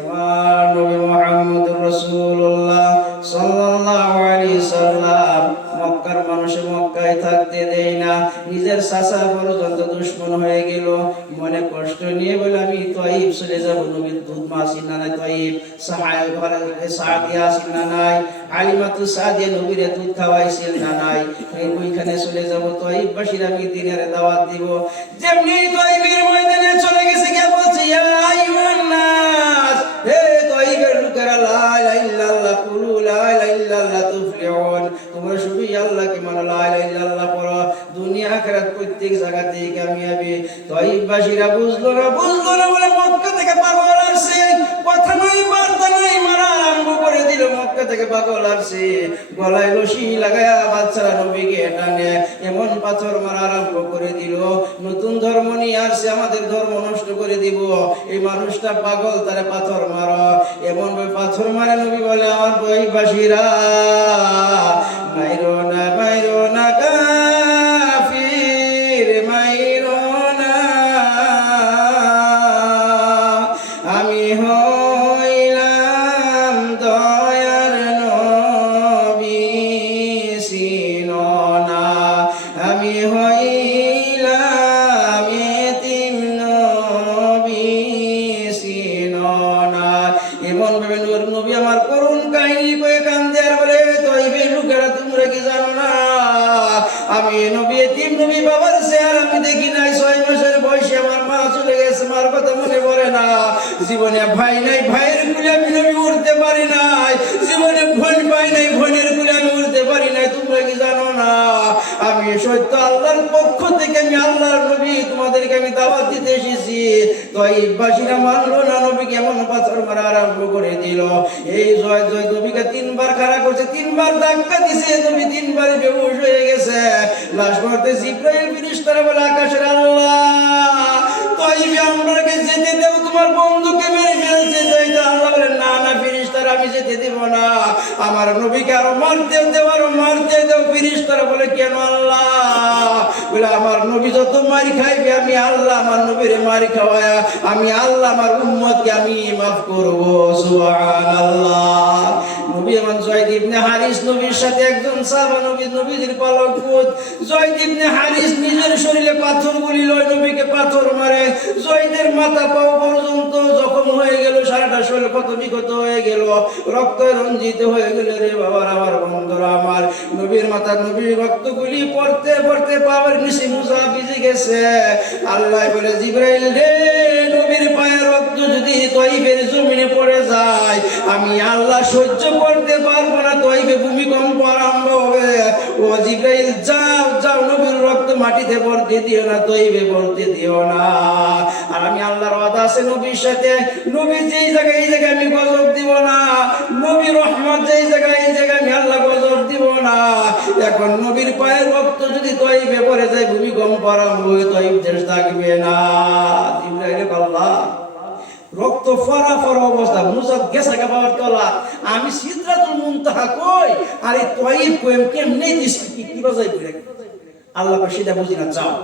আমার নবী মুহাম্মদুর রাসূলুল্লাহ সাল্লাল্লাহু আলাইহি সাল্লাম মক্কার মানুষে মক্কায় থাকতে দেয় না নিজের চাচা পর্যন্ত দুশমন হয়ে গেল মনে কষ্ট নিয়ে বলে আমি তাইফ চলে যাব নবীর দুধ মা আসিন না নাই তাইফ সাহায় ঘরে সাদিয়া আসিন না নাই আলিমাতু সাদিয়া নবীর দুধ খাওয়াইছেন না নাই ওইখানে চলে যাব তাইফ বাসীর আমি দিনের দাওয়াত দিব যেমনি তাইফের ময়দানে চলে গেছে কে বলছে ইয়া আইয়ুহান নাস হে তাইফের লোকেরা লা ইলাহা ইল্লাল্লাহ কুলু লা ইলাহা ইল্লাল্লাহ তুফলিহুন তোমরা শুধু আল্লাহকে মানো লা ইলাহা ইল্লাল্লাহ পড়ো দুনিয়া আখিরাত প্রত্যেক জায়গাতেই কামিয়াবি তাইফবাসীরা বুঝলো না বলে মক্কা থেকে পাগল আসছে কথা নাই বার্তা নাই মারা আরম্ভ করে দিল মক্কা থেকে পাগল আসছে গলায় রশি লাগায়া বাচ্চারা নবীকে টানে এমন পাথর মারা আরম্ভ করে দিল নতুন ধর্ম নিয়ে আসছে আমাদের ধর্ম নষ্ট করে দিব এই মানুষটা পাগল তারে পাথর মারো এমন পাথর মারে নবী বলে আমার তাইফবাসীরা মাইরো না কাফির মাইরো না আমি হইলাম দয়ার নবী চিনো না আমি হইলাম এতিম নবী চিনো না এমন ভাবে নবী আমার করুণ কাহিনী কয়ে কান্দে আর বলে তাইফের লোকেরা তোমরা কি জানো না আমি নবী এতিম নবী বাবার চেহারা আমি দেখি নাই 6 মাসের বয়সে আমার মা চলে গেছে মার কথা মনে পড়ে না জীবনে ভাই নাই, ভাইয়ের কুলে আমি নবী উঠতে পারি নাই, জীবনে বোন পাই নাই, বোনের কুলে আমি উঠতে পারি নাই। তোমরা কি জানো না আমি সত্য আল্লাহর পক্ষ থেকে আমি আল্লাহর নবী, তোমাদেরকে আমি দাওয়াত দিতে এসেছি। তাইফবাসীরা মানলো না, নবীকে এমন পাথর মারা আরম্ভ করে দিল। এই জয় জয় নবীকে 3 বার খাড়া করছে, 3 বার ধাক্কা দিছে, নবী 3 বার বেহুশ হয়ে গেছে। লাশ করতে জিব্রাইল ফেরেশতারা বলে আকাশের আল্লাহ, তাইফে আমরাকে যেতে দেব, তোমার বন্ধুকে মেরে ফেলছে। যাইতে আল্লাহ বলে না না ফেরেশতারা আমি যেতে দেব না, আমার নবীকে আরো মারতে দেব, আরো মারতে দেব। ফেরেশতারা বলে কেন আল্লাহ? বলে আমার নবী যত মারি খাইবে আমি আল্লাহ আমার নবীর মারি খাওয়ায়া আমি আল্লাহ আমার উম্মতকে আমি মাফ করব। সুবহানাল্লাহ। নবী এমন জয়দ ইবনে হারিস নবীর সাথে একজন সাহাবা, নবীর পালক পুত জয়দ ইবনে হারিস নিজের শরীরে পাথরগুলি লয়, নবীকে পাথর মারে। জয়দের মাথা পাও পর্যন্ত জখম হয়ে গেল, সারাটা শরীর কত বিগত হয়ে গেল, রক্ত রঞ্জিত হয়ে গেল। রে বাবার আমার বন্ধুরা আমার, নবীর মাথা নবীর রক্তগুলি পড়তে পড়তে পাওয়ার নিচে মুসা ভিজে গেছে। আল্লাহ বলে জিবরাইল রে, নবীর পায়ের রক্ত যদি তাইফের জমিনে পড়ে যায় আমি আল্লাহ সহ্য করতে পারবো না, তাইফে ভূমিকম্প আরম্ভ হবে। ও জিবরাইল যাও যাও, নবীর রক্ত মাটিতে পড়তে দিও না, তাইফে পড়তে দিও না। আর আমি আল্লাহর ওয়াদা আছে নবীর সাথে, নবী যেই জায়গায় এই জায়গায় আমি গজব দিব না, নবী রহমত যেই জায়গায় এই জায়গায় আমি আল্লাহ গজব দিব না। এখন নবীর পায়ের রক্ত যদি তাইফে পড়ে যায় ভূমিকম্প আরম্ভ হয়ে তাইফ দেশ থাকবে না। জিবরাইল আল্লাহ রক্ত ফরা ফরা অবস্থা, মুসাফ গেছে বাবার তলা, আমি সিদরাতুল মুনতাহা কই আর এই তাইফ কইম কেমনে দিস কি বাজাই কইরা আল্লাহ পাক সেটা বুঝি না। যাও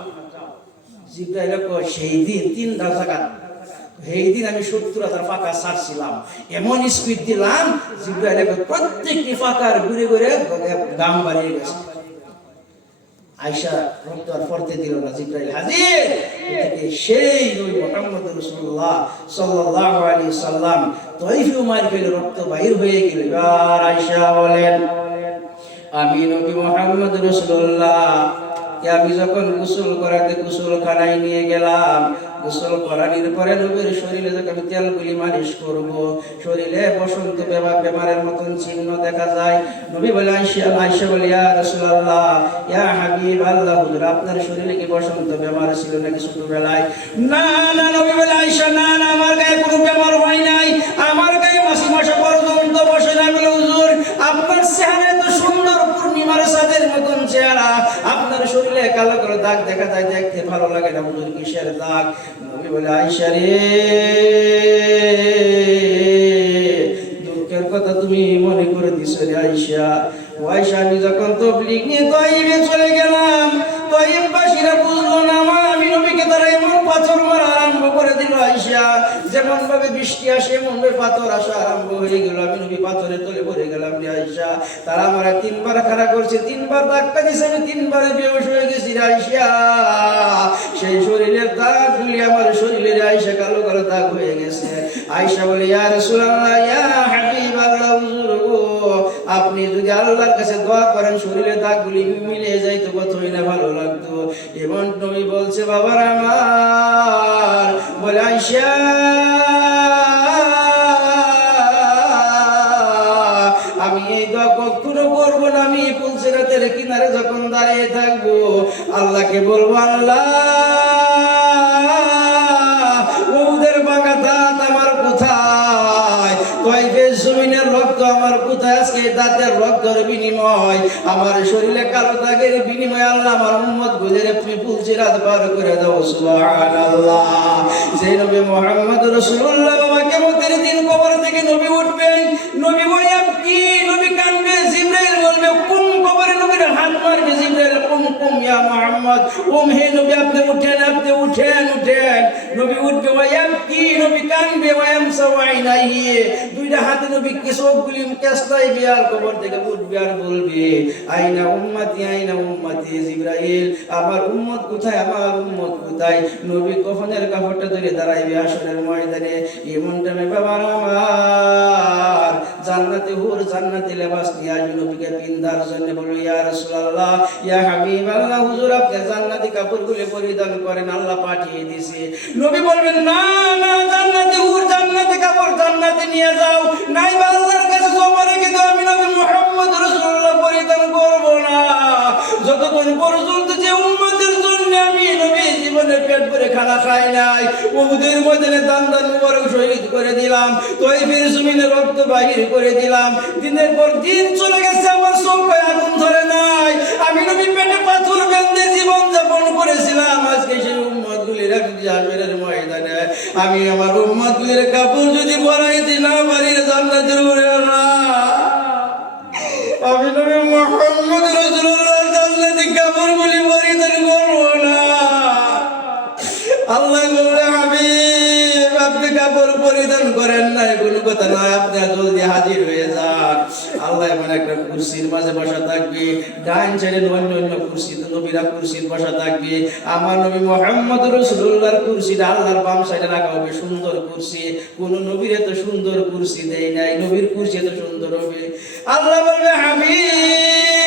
জিবরাইল কয় সেই দিন 3 জায়গা, সেই দিন আমি 70,000 ফাঁকা ছাড়ছিলাম, এমন স্পিড দিলাম জিবরাইল প্রত্যেকটি ফাঁকার ঘুরে ঘুরে দাম বাড়িয়ে গেছে। আয়েশা রক্ত আর পড়তে দিল না, জিবরাইল হাজির। সেই নবী মুহাম্মদ রাসূলুল্লাহ সাল্লাল্লাহু আলাইহি সাল্লাম তাইফে মার খেলে রক্ত বাইর হয়ে গেল। আর আয়েশা বলেন আমি নবী মুহাম্মদ রাসূলুল্লাহ আমি যখন গোসল করাতে গোসলখানায় নিয়ে গেলাম, গোসল করানোর পরে নবীর শরীরে যখন আমি তেলগুলি মালিশ করব, শরীরে বসন্ত বেমারের মতন চিহ্ন দেখা যায়। নবী বলে আয়েশা বলে ইয়া রাসূলুল্লাহ ইয়া হাবিব আল্লাহ, হুজুর আপনার শরীরে কি বসন্ত বেমার ছিল নাকি ছোটবেলায়? না না নবী বলে আয়েশা না না আমার গায়ে কোনো বেমার হয় নাই, আমার গায়ে মাসি মাসে পর্যন্ত বসে না। বলে হুজুর আপনার চেহারা এত সুন্দর, পূর্ণিমার চাঁদের মতন চেহারা, আপনার শরীরে কালো কালো দাগ দেখা যায়, দেখতে ভালো লাগে না। হুজুর কিসের দাগ? নবী বলে আয়েশা রে, দুঃখের কথা তুমি মনে করে দিছো রে আয়েশা। ও আয়েশা আমি যখন তাবলীগ নিয়ে তাইফে চলে গেলাম, তাইফবাসীরা বুঝলো না আমি নবীকে তারা এমন পাথর মারা আরম্ভ করে দিল। আয়েশা যেমন ভাবে বৃষ্টি আসে এমন ভাবে পাথর আসা আরম্ভ হয়ে গেল, আমি নবী পাথরের তলে পড়ে গেলাম রে আয়েশা। তারা আমার 3 বার খাড়া করছে, 3 বার ধাক্কা দিয়েছে, আমি 3 বারে বেহুশ হয়ে গেছি রে আয়েশা। সেই শরীরের দাগগুলি আমার শরীরের আয়েশা কালো কালো দাগ হয়ে গেছে। আয়েশা বলে ইয়া রাসূলুল্লাহ ইয়া হাবিবাল্লাহ, হুজুর গো আপনি যদি আল্লাহর কাছে দোয়া করেন শরীরের দাগগুলি মিলে যাইতো, কতই না ভালো লাগতো। এমন নবী বলছে বাবার আমার, বলে আয়েশা আমি এই দোয়া কখনো করবো না, আমি পুলসিরাতের কিনারে যখন দাঁড়িয়ে থাকবো আল্লাহকে বলবো আল্লাহ ওদের বাঁকা দাঁত আমার কোথায়, তাইফের জমিনের রক্ত আমার কোথায়, আজকে দাঁতের রক্তের বিনিময় আমার শরীরে কালো দাগের বিনিময় আল্লাহ আমার উম্মত গুজরে তুমি পুলসিরাত পার করে দাও। সুবহানাল্লাহ। সেই নবী মুহাম্মদ রাসূলুল্লাহ বাবা কিয়ামতের দিন কবর থেকে নবী উঠবেন, নবী বয়াব কি নবী কাঁদবে, জিবরাইল বলবে কুম, কবরে নবীর হাত মারবে, জিবরাইল কুম কুম ইয়া মুহাম্মদ কুম, হে নবী আপনি উঠেন, আপনি উঠেন উঠেন। নবী উঠবে, ওয়ায়াব কি নবী কাঁদবে, ওয়ায়াম সাওয়াইনাহি দুইটা হাতে নবী কেশবগুলি কেসলাই বিয়ার কবর থেকে উঠবে আর বলবে আইনা উম্মতি আইনা উম্মতি, জিবরাইল আমার উম্মত কোথায়, আমার উম্মত কোথায়? নবী কফনের কাপড়টা ধরে দাঁড়াইবে হাসরের ময়দানে। এমন টাইমে বাবার আমার জান্নাতে হুর জান্নাতি লেবাস নিয়ে আসবে নবীকে পিন্দার জন্য। বলল ইয়া রাসূলুল্লাহ ইয়া হাবিবাল্লাহ, হুজুর আপনি জান্নাতি কাপড়গুলি পরিধান করেন, আল্লাহ পাঠিয়ে দিয়েছে। নবী বলবেন না না জান্নাতে হুর জান্নাতি কাপড় জান্নাতে নিয়ে যাও, নাইবা আল্লাহর কাছে জমা রেখে দাও, আমি নবী মুহাম্মদ রাসূলুল্লাহ পরিধান করব না। যতক্ষণ পর্যন্ত যে উম্মতের জন্য আমি নবী জীবনে পেট ভরে খানা খাই নাই, উহুদের ময়দানে দান মুবারক শহীদ করে দিলাম, তয়ফের জমিনে রক্ত বাহির করে দিলাম, দিনের পর দিন চলে গেছে, আমার চৌকায় আগুন ধরে নাই, আমি নবী পেটে পাথর বেঁধে জীবন যাপন করেছিলাম। আজকে সেই উম্মতগুলির হাসরের ময়দানে আমি আমার উম্মতগুলির কাপড় যদি পরাইতে না পারি জান্নাতের উপরে আমি নবী মুহাম্মদ রাসূলুল্লাহ জান্নাতি কাপড়গুলি পরিধান করব না। আল্লাহ বললেন, হাবিব আপনি কাপড় পরিধান করেন নাই, কোনো কথা নয়, আপনি জলদি হাজির হয়ে যান। আল্লাহ এমন একটা কুরসির মাঝে বসা থাকবে, ডাইন সাইডে অন্য অন্য কুরসিতে নবীরা কুরসির বসা থাকবে, আমার নবী মুহাম্মদ রাসূলুল্লাহর কুরসিটা আল্লাহর বাম সাইডে রাখা হবে, সুন্দর কুরসি। কোন নবীর এত সুন্দর কুরসি দেয় নাই, নবীর কুরসি এত সুন্দর হবে। আল্লাহ বলবে, হাবিব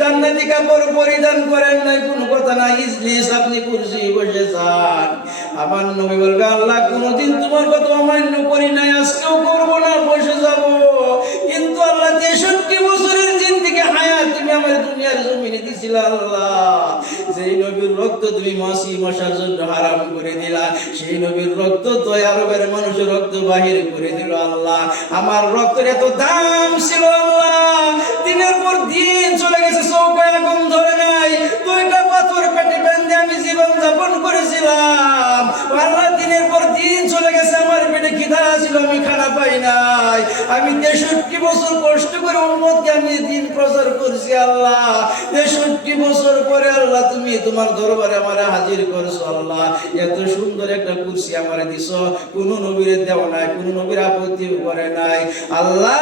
জান্নাতি কাপড় পরিধান করেন নাই, কোনো কথা না, ইজলিস আপনি কুরসি বসে যান। আমার নবী বলবে, আল্লাহ কোনদিন তোমার কথা অমান্য করি নাই, আজকেও করব না, বসে যাব। কিন্তু আল্লাহ 63 বছরের জিন্দেগি হায়াত তুমি আমার দুনিয়ার জমিনে দিছিলা আল্লাহ, যেই নবীর রক্ত তুমি মাছি মশার জন্য হারাম করে দিলা, সেই নবীর রক্ত তো আরবের মানুষের রক্ত বাহির করে দিল আল্লাহ। আমার রক্তের এত দাম ছিল আল্লাহ, দিনের পর দিন চলে গেছে, চৌকায় আগুন ধরে নাই, দুইটা পাথর পেটে বেঁধে আমি জীবন যাপন করেছিলাম আল্লাহ। দিনের পর দিন চলে গেছে, আমার পেটে খিদা ছিল, আমি খানা পাই নাই, আমি 63 বছর কষ্ট করে উম্মতকে আমি দিন প্রচার করছি আল্লাহ। 63 বছর পরে আল্লাহ তুমি তোমার দরবারে আমারে হাজির করছো আল্লাহ। এত সুন্দর একটা কুরসি আমারে দিছো, কোন নবীর দেওয়া নাই, কোন নবীর আপত্তি করে নাই আল্লাহ।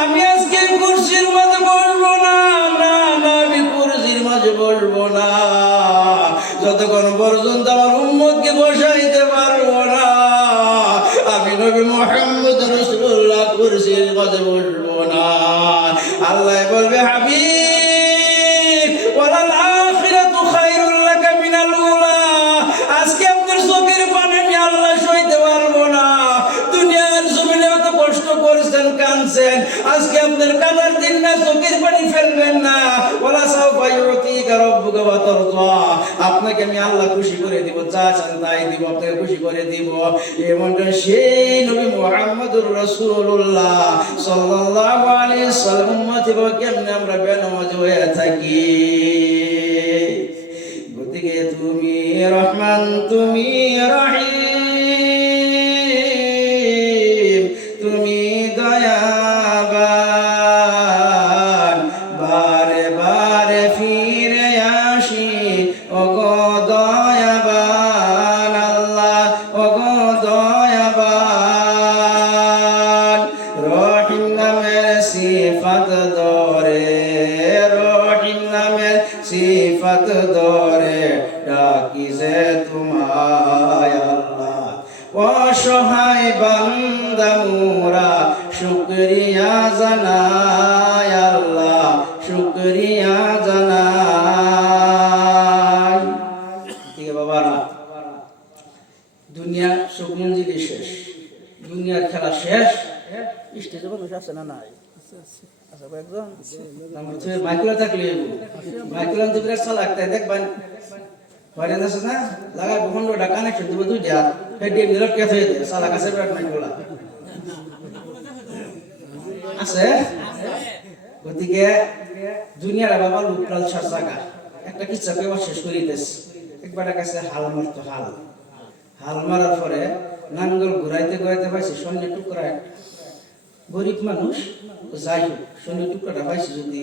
আমি আজকে কুরসির মাঝে বসবো না, না না, আমি কুরসির মাঝে বসবো না যতক্ষণ পর্যন্ত আমার উম্মতকে বসাইতে পারবো না। আমি নবী মুহাম্মদ রাসূলুল্লাহ কুরসির মাঝে বসবো না। আল্লাহ বলবে, হাবিব ওয়ালাল আখিরাতু খায়রুল লাকা মিনাল উলা, আজকে আপনার চোখের পানি আমি আল্লাহ সইতে পারবো না। দুনিয়ার জমিনে এত কষ্ট করেছেন, কাঁদছেন, আজকে আপনার কাঁদার দিন না, চোখের পানি ফেলবেন না। ওয়ালা সাওফা ইউতিকা রাব্বুকা ওয়া তারদা, আপনাকে আমি আল্লাহ খুশি করে দিব, যা চান তাই দিব, আপনাকে খুশি করে দিব। এমনটা সেই নবী মুহাম্মদুর রাসূলুল্লাহ সাল্লাল্লাহু আলাইহি ওয়াসাল্লাম উম্মতি বা কেমনে আমরা বেনামাজ হয়ে থাকি। গতিকে তুমি রহমান, তুমি রহিম, তুমি দয়াবান, বারে বারে ফিরে আসি ওগো দয়াবান আল্লাহ, ওগো দয়াবান। রহিম নামের সিফাত ধরে, রহিম নামের সিফাত ধরে ডাকি যে তোমায় আল্লাহ, অসহায় বান্দা মোরা শুকরিয়া জানাই আল্লাহ, শুকরিয়া জানাই। ঠিক আছে বাবারা, দুনিয়া সুখমঞ্জিলি শেষ, দুনিয়ার খেলা শেষ। স্টেজে মানুষ আছে না নাই? আচ্ছা কয়েকজন মাইকুলা থাকলে মাইকুলা তো বিরাট চালাক, তাই দেখবেন বাইরে আছে না, লাগাই ভূখণ্ডটা কানেকশন দিব দুইটা, হেডিয়ে মিলট কে হয়ে যায়, চালাক আছে বিরাট মাইকুলা আছে। গতিকে দুনিয়ার বাবা লুকলাল ছাড় জায়গা একটা কিচ্ছা কেউ শেষ করে দিতেছে। একবার কাছে হাল মারতো, হাল হাল মারার পরে নাঙ্গল ঘুরাইতে ঘুরাইতে পাইছে স্বর্ণের টুকরা একটা, গরিব মানুষ যাই হোক স্বর্ণের টুকরাটা পাইছে যদি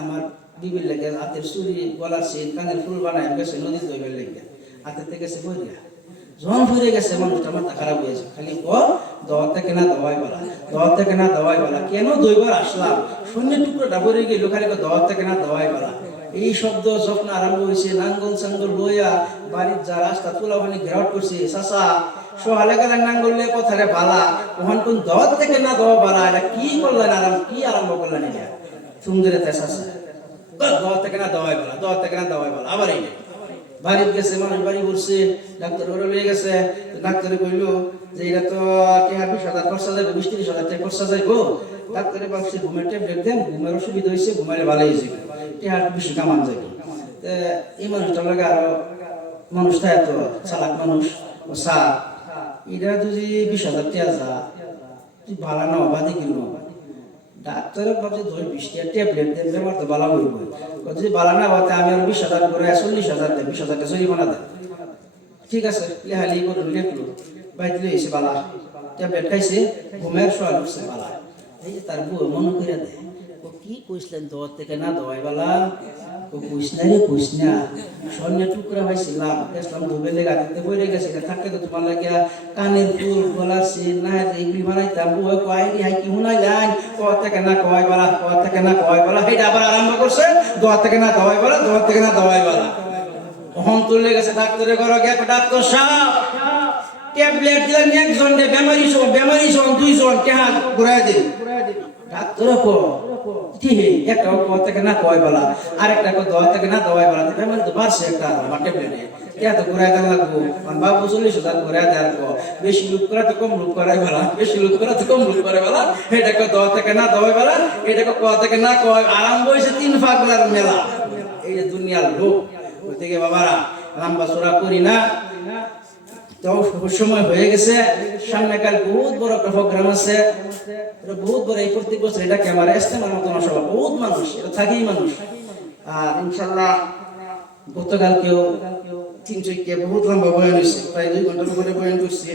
আমার বিবির লেগে হাতের চুরি, গলার চেন, কানের ফুল বানায় গেছে নদী দইবের লেগে, হাতের থেকে গেছে বইয়া, যখন ফিরে গেছে মানুষটা মাথা খারাপ হয়েছে, খালি দাওয়াত থেকে না দাওয়াই বলা, দাওয়াত থেকে না দাওয়াই বলা, কেন দইবার আসলাম, শূন্যের টুকরোটা ভরে গেল, খালি দাওয়াত থেকে না দাওয়াই বলা। এই শব্দ যখন আরম্ভ হয়েছে, নাঙ্গল সাঙ্গল লইয়া বাড়ির যা রাস্তা তোলাবানি ঘেরাওয়াট করছে, চাচা সহালে গেলেন নাঙ্গল লিয়ে কথারে বালা, ওখান কোন দাওয়াত থেকে না দাওয়া বালা, এটা কি করলেন আরাম, কি আরম্ভ করলেন এটা সুন্দরে তাই চাচা, দাওয়াত থেকে না দাওয়াই বলা, দাওয়াত থেকে না দাওয়াই বলা, আবার এই বাড়িতে গেছে, মানুষ বাড়ি বলছে, ডাক্তার ঘরে লয়ে গেছে। ডাক্তারে কইল যে এটা তো 20,000 খরচা যাবে, 20-30,000 টাকা খরচা যাইব। ডাক্তারে ভাবছে ঘুমের ট্যাবলেট দেন, ঘুমের অসুবিধা হয়েছে, ঘুমাইলে ভালো হয়েছে, বেশি কামান যাবে। এই মানুষটার লাগে আরো মানুষটা এত চালাক মানুষ, ও স্যার এটা যদি 20,000 টাকা যা তুই ভালো না বাদে কিনবো। ডাক্তারের ভাবছে 10-20 টাকা ট্যাবলেট দেন, বেমার তো ভালো হইব। যদি ভালো না হতে আমি আরো 20,000 করে 40,000 দেন, 20,000 টাকা জরিমানা দেন। ঠিক আছে, লেহালি করে লিখলো, বাইতে লইছে বালা, ট্যাবলেট খাইছে, ঘুমের শোয়া উঠছে বালা। এই যে তার বউ মনে করে দেয়, ও কি কইছিলেন দোয়ার থেকে না দোয়াই বালা, ও কইস না রে, কইস না, স্বর্ণের টুকরা পাইছিলাম, দেখলাম ধুবে লেগে দিতে বইরে গেছে, থাকতে তো তোমার লাগিয়া কানের ফুল গলার সিন না এইগুলি বানাইতাম। বউ কয় রে হাই কি হুনাইলেন, দোয়ার থেকে না কয় বালা, দোয়ার থেকে না কয় বালা। এটা আবার আরম্ভ করছে, দোয়ার থেকে না দোয়াই বালা, দোয়ার থেকে না দোয়াই বালা। হন তুলে গেছে ডাক্তারের ঘরে গিয়ে, ডাক্তার সাহেব ট্যাবলেট দিলেন একজন রে, বেমারি সমান 2 জন কেহা ঘুরাই দিন। ডাক্তার কো ঠিক একটা কয় থেকে না কয় বালা, আরেকটা কয় দোয়া থেকে না দোয়াই বালা। বেমারি তো বাড়ছে একটা আমার ট্যাবলেটে, কেয়া তো ঘুরাই দেন লাগবো। বাবু 40,000 ঘুরাই দেওয়ার পর বেশি লোক করা তো কম লোক করাই বালা, বেশি লোক করা তো কম লোক করে বালা। এটা কয় দোয়া থেকে না দোয়াই বালা, এটা কয় থেকে না কয়। আরম্ভ হয়েছে 3 পাগলার মেলা। এই যে দুনিয়ার লোক থেকে বাবারা লম্বা চড়া করি না। তো সময় হয়ে গেছে, সামনেকাল বহুত বড় একটা প্রোগ্রাম আছে, এটা বহুত বড়। এই প্রত্যেক বছর এটা ক্যামেরা ইস্তেমার মতো না, সবাই বহুত মানুষ, এটা থাকেই মানুষ। আর ইনশাল্লাহ গতকালকেও 3 চৈকে বহুত লম্বা বয়ান হয়েছে, প্রায় 2 ঘন্টার উপরে বয়ান করছে।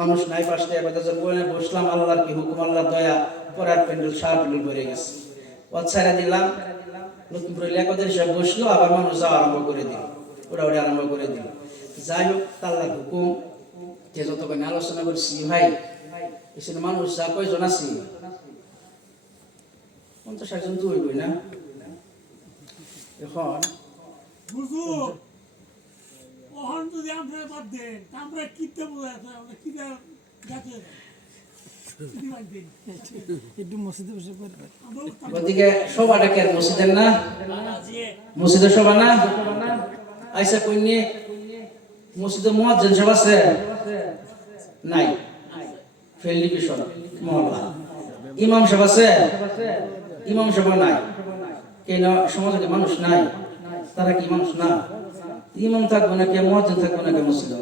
মানুষ নাই, 5টা বাজার বয়ানে বসলাম, আল্লাহর কি হুকুম, আল্লাহর দয়া, পরার প্যান্ডেল সারা প্যান্ডেল ভরে গেছে। পথ ছাড়া দিলাম, লক্ষ্মীপুরের লেখাদের সব বসলো, আবার মানুষ যাওয়া আরম্ভ করে দিল, ওরা আরম্ভ করে দিল। যাই হোক, আল্লাহর হুকুম যে যতক্ষণ আলোচনা করছি ভাই, এখানে মানুষ যা কয়জন আছি, 50-60 জন তো হইবই না। এখন যদি আমরা বাদ দেন, আমরা কিনতে বলে আমরা কিনে ওদিকে সবাটা কে মসজিদের না, মসজিদের সভা না আইসা কইনি, মসজিদের মুয়াজ্জিন সব আছে নাই, ফেল ডিভিশন মহল্লা। ইমাম সব আছে, ইমাম সভা নাই, কেন সমাজে মানুষ নাই, তারা কি মানুষ না? ইমাম থাকবো না কে, মুয়াজ্জিন থাকবো না কে মসজিদে?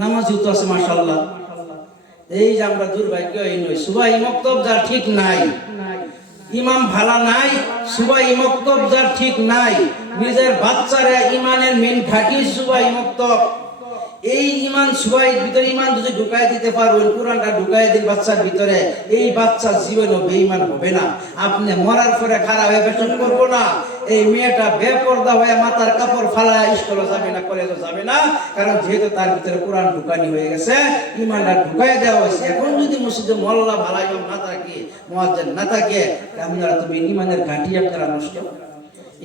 নামাজিও তো আছে মাশাআল্লাহ। এই যে আমরা দুর্ভাগ্য এই নয়, সুবাই মক্তব যার ঠিক নাই, ইমাম ভালা নাই, সুবাই মক্তব যার ঠিক নাই, নিজের বাচ্চারা ইমানের মেন ঘাঁটি সুবাই মক্তব। এই ইমান সুবাই ভিতরে ইমান যদি ঢুকাই দিতে পারবেন, কোরআনটা ঢুকাই দিন বাচ্চার ভিতরে, এই বাচ্চা জীবনও বেঈমান হবে না। আপনি মরার পরে খারাপ হয়ে পেছন করবো না। এই মেয়েটা বেপরদা হয়ে মাথার কাপড় ফালায় স্কুলে যাবে না, কলেজে যাবে না, কারণ যেহেতু তার ভিতরে কোরআন ঢুকানি হয়ে গেছে, ইমানটা ঢুকাই দেওয়া হয়েছে। এখন যদি মসজিদে মোল্লা ভালা ইমাম না থাকে, মুয়াজ্জিন না থাকে, আপনারা তুমি ইমানের ঘাঁটি আপনারা নষ্ট।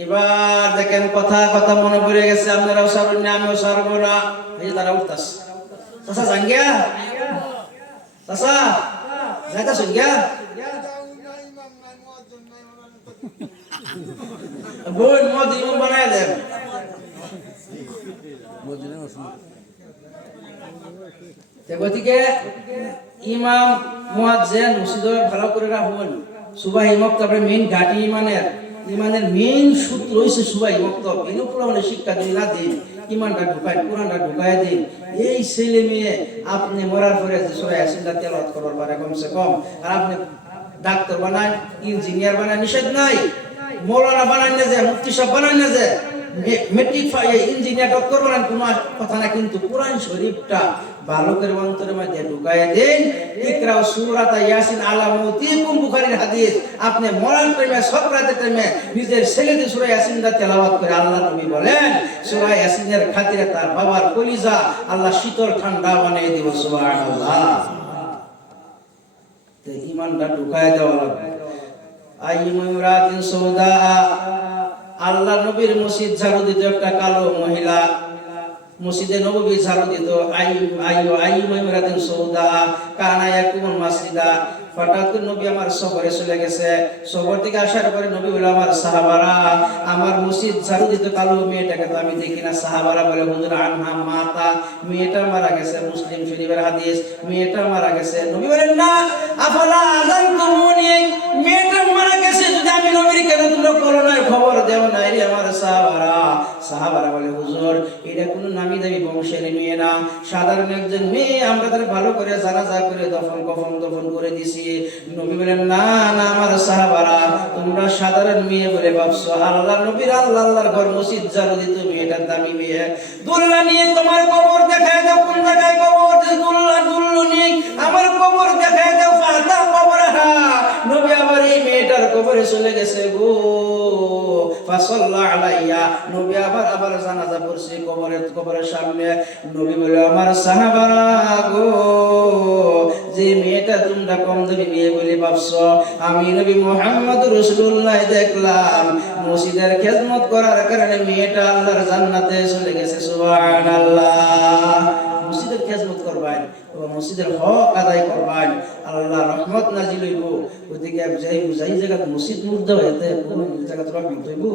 এবার দেখেন কথা কথা মনে পড়ে গেছে, আপনারাও সারবেন না, আমিও সারবো না। এই যে তারা উঠতাস, চাচা জাঙ্গিয়া, চাচা যাইতাছ গিয়া, বই মদ ইমাম বানায় দেন। গতিকে ইমাম মুয়াজ্জিন মসজিদে ভালো করে রাখুন। সুবাহি মক্তবের মেইন ঘাঁটি ইমানের মেইন সূত্র হইছে সুবাহি মক্তব। এর উপর মানে শিক্ষা দিন না দিন, ইমানটা ঢুকায়, কোরআনটা ঢুকায় দিন। এই ছেলে মেয়ে আপনি মরার পরে যে সূরা ইয়াসিনটা তেলাওয়াত করার পারে কমসে কম। আর আপনি ডাক্তার বানান, ইঞ্জিনিয়ার বানান, নিষেধ নাই। মৌলানা বানান না যে, মুফতি সাহেব বানান না যে, মেট্রিক ইঞ্জিনিয়ার ডক্টর বানান, কোনো কথা না। কিন্তু কোরআন শরীফটা বালকের অন্তরের মধ্যে ঢুকায় দেন। ইকরাউ সূরাতা ইয়াসিন আলা মাউতিকুম, বুখারীর হাদিস। আপনি মরার টাইমে, সকরাতের টাইমে নিজের ছেলেকে সূরা ইয়াসিনটা তেলাওয়াত করে, আল্লাহ নবী বলেন সূরা ইয়াসিনের খাতিরে তার বাবার কলিজা আল্লাহ শীতল ঠান্ডা বানিয়ে দিব। সুবহানাল্লাহ। তো ঈমানটা ঢুকায় দেওয়া লাগবে। আইয়ুমরাতিন সৌদা, আল্লাহ নবীর মসজিদ ঝাড়ু দিত একটা কালো মহিলা, মসজিদে নববী ঝাড়ু দিত। আইয়ুমরাতিন সৌদা কানা ইয়াকুমুল মাসজিদা, হঠাৎ করে নবী আমার সফরে চলে গেছে। সফর থেকে আসার পরে নবী বলে আমার সাহাবারা, আমার মসজিদ ঝাড়ু দিত কালো মেয়েটাকে তো আমি দেখি না। সাহাবারা বলে হুজুর আনহা মাতা, মেয়েটা মারা গেছে। মুসলিম শরীফের হাদিস, মেয়েটা মারা গেছে। নবী বলেন না, আফালা আযানতুমুনি, মেয়েটা মারা গেছে যদি আমি নবীর কেন তোমরা করোনার খবর দেও না রে আমার সাহাবারা। সাহাবারা বলে হুজুর এটা কোনো নামি দামি বংশের মেয়ে না, সাধারণ একজন মেয়ে, আমরা তার ভালো করে জানাজা করে দফন করে দিছি। নবী বলেন না না আমার সাহাবারা, তোমরা সাধারণ মেয়ে বলে ভাবছো। আল্লাহ নবীর আল্লাহর ঘর মসজিদ ঝাড়ু দিত মেয়েটার দামি মেয়ে। দুল্লা নিয়ে তোমার কবর দেখায় দাও, কোন জায়গায় কবর? দুল্লু নিয়ে আমার কবর দেখায় দাও, ফাতা কবর। নবী আবার এই মেয়েটার কবরে চলে গেছে গো। ফাসাল্লা আলাইয়া, নবী আবার জানাজা পড়ছে কবরের সামনে। নবী বলে আমার সাহাবারা গো, যে মেয়েটা তোমরা কম দামি মেয়ে বলে ভাবছো, আমি নবী মুহাম্মদ রাসূলুল্লাহ দেখলাম মসজিদের খেদমত করার কারণে মেয়েটা আল্লাহর জান্নাতে চলে গেছে। সুবহানাল্লাহ। মসজিদের খেদমত করবেন এবং মসজিদের হক আদায় করবেন, আল্লাহ রহমত নাজিল হইব। ওদিকে যাই জায়গা মসজিদ মুর্দা হইতে কোন জায়গা রহমত হইব,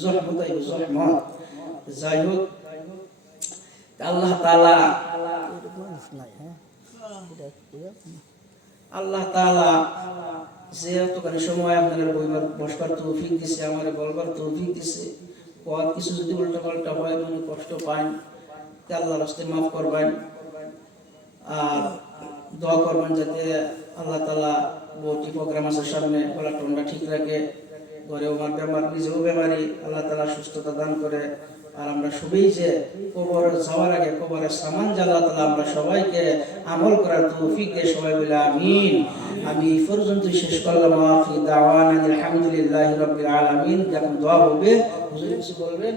জহমত হইব, জহমত। যাই হোক, আল্লাহ তাআলা যে এতখানি সময় আপনাদের বসবার তৌফিক দিছে, আমার বলবার তৌফিক দিছে। পর কিছু যদি উল্টা পাল্টা হয়, মনে কষ্ট পান, আল্লাহর রাস্তে মাফ করবেন আর দোয়া করবেন যাতে আল্লাহ তাআলা বহুটি প্রোগ্রাম আছে সামনে, গলা টোনটা ঠিক রাখে। ঘরেও আমার বেমার, নিজেও বেমারি, আল্লাহ তাআলা সুস্থতা দান করে। আর আমরা সবাই যে কবর যাওয়ার আগে কবরের সামান আল্লাহ তাআলা আমরা সবাইকে আমল করার তৌফিক দিয়ে সবাই বলে আমিন। আমি এই পর্যন্ত শেষ করলাম। আখির দাওয়ানা আলহামদুলিল্লাহি রাব্বিল আলামিন। যখন দোয়া হবে হুজুর কিছু বলবেন,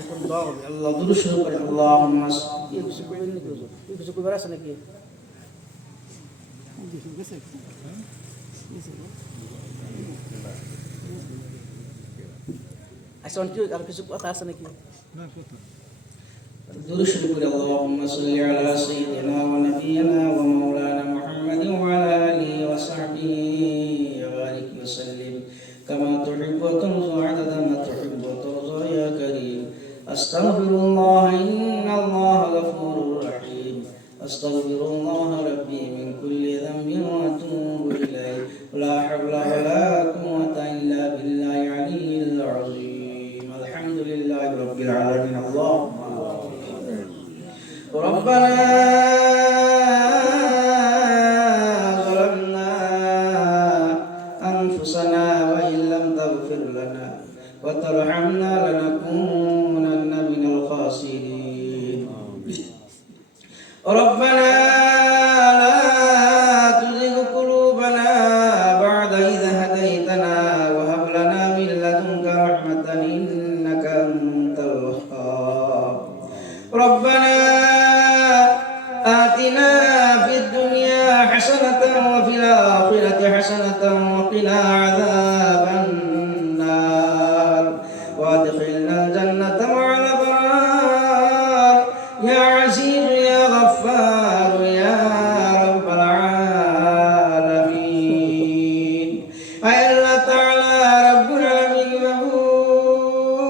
এখন দোয়া হবে। আল্লাহ দুরূদ শুরু করে। আল্লাহুম্মা কিছু কইবেন নাকি হুজুর? কিছু কইবার আছে নাকি? আচ্ছা, আর কিছু কথা আছে নাকি? দুরূদ শুরু করে। আল্লাহুম্মা সাল্লি আলা সাইয়্যিদিনা ওয়া নাবিয়িনা ওয়া মাওলানা মুহাম্মাদিন ওয়া আলা আলিহি ওয়া সাহবিহি ওয়া বারিক ওয়া সাল্লিম কামা তুহিব্বু ওয়া তারজু আদাদা মা তুহিব্বু ওয়া তারজু ইয়া কারীম। আস্তাগফিরুল্লাহ ইন্নাল্লাহা গফুরুর রহিম। আস্তাগফিরুল্লাহ রাব্বি মিন কুল্লি যামবিন ওয়া আতুবু ইলাইহি। লা হাওলা ওয়া লা কুওয়াতা ইল্লা বিল্লাহিল আলিয়্যিল আযীম। আলহামদুলিল্লাহি রাব্বিল আলামিন। আল্লাহুম্মা ربنا ظلمنا أنفسنا وإن لم تغفر لنا وترحمنا لنكونن من الخاسرين. ربنا لا تزغ قلوبنا بعد إذ هديتنا وهب لنا من لدنك رحمة إنك أنت الوهاب. ربنا آتنا في الدنيا حسنة وفي الآخرة حسنة وقنا عذاب النار وادخلنا الجنة مع الأبرار يا عزيز يا غفار يا رب العالمين. أي الله تعالى رب العالمين مبعوث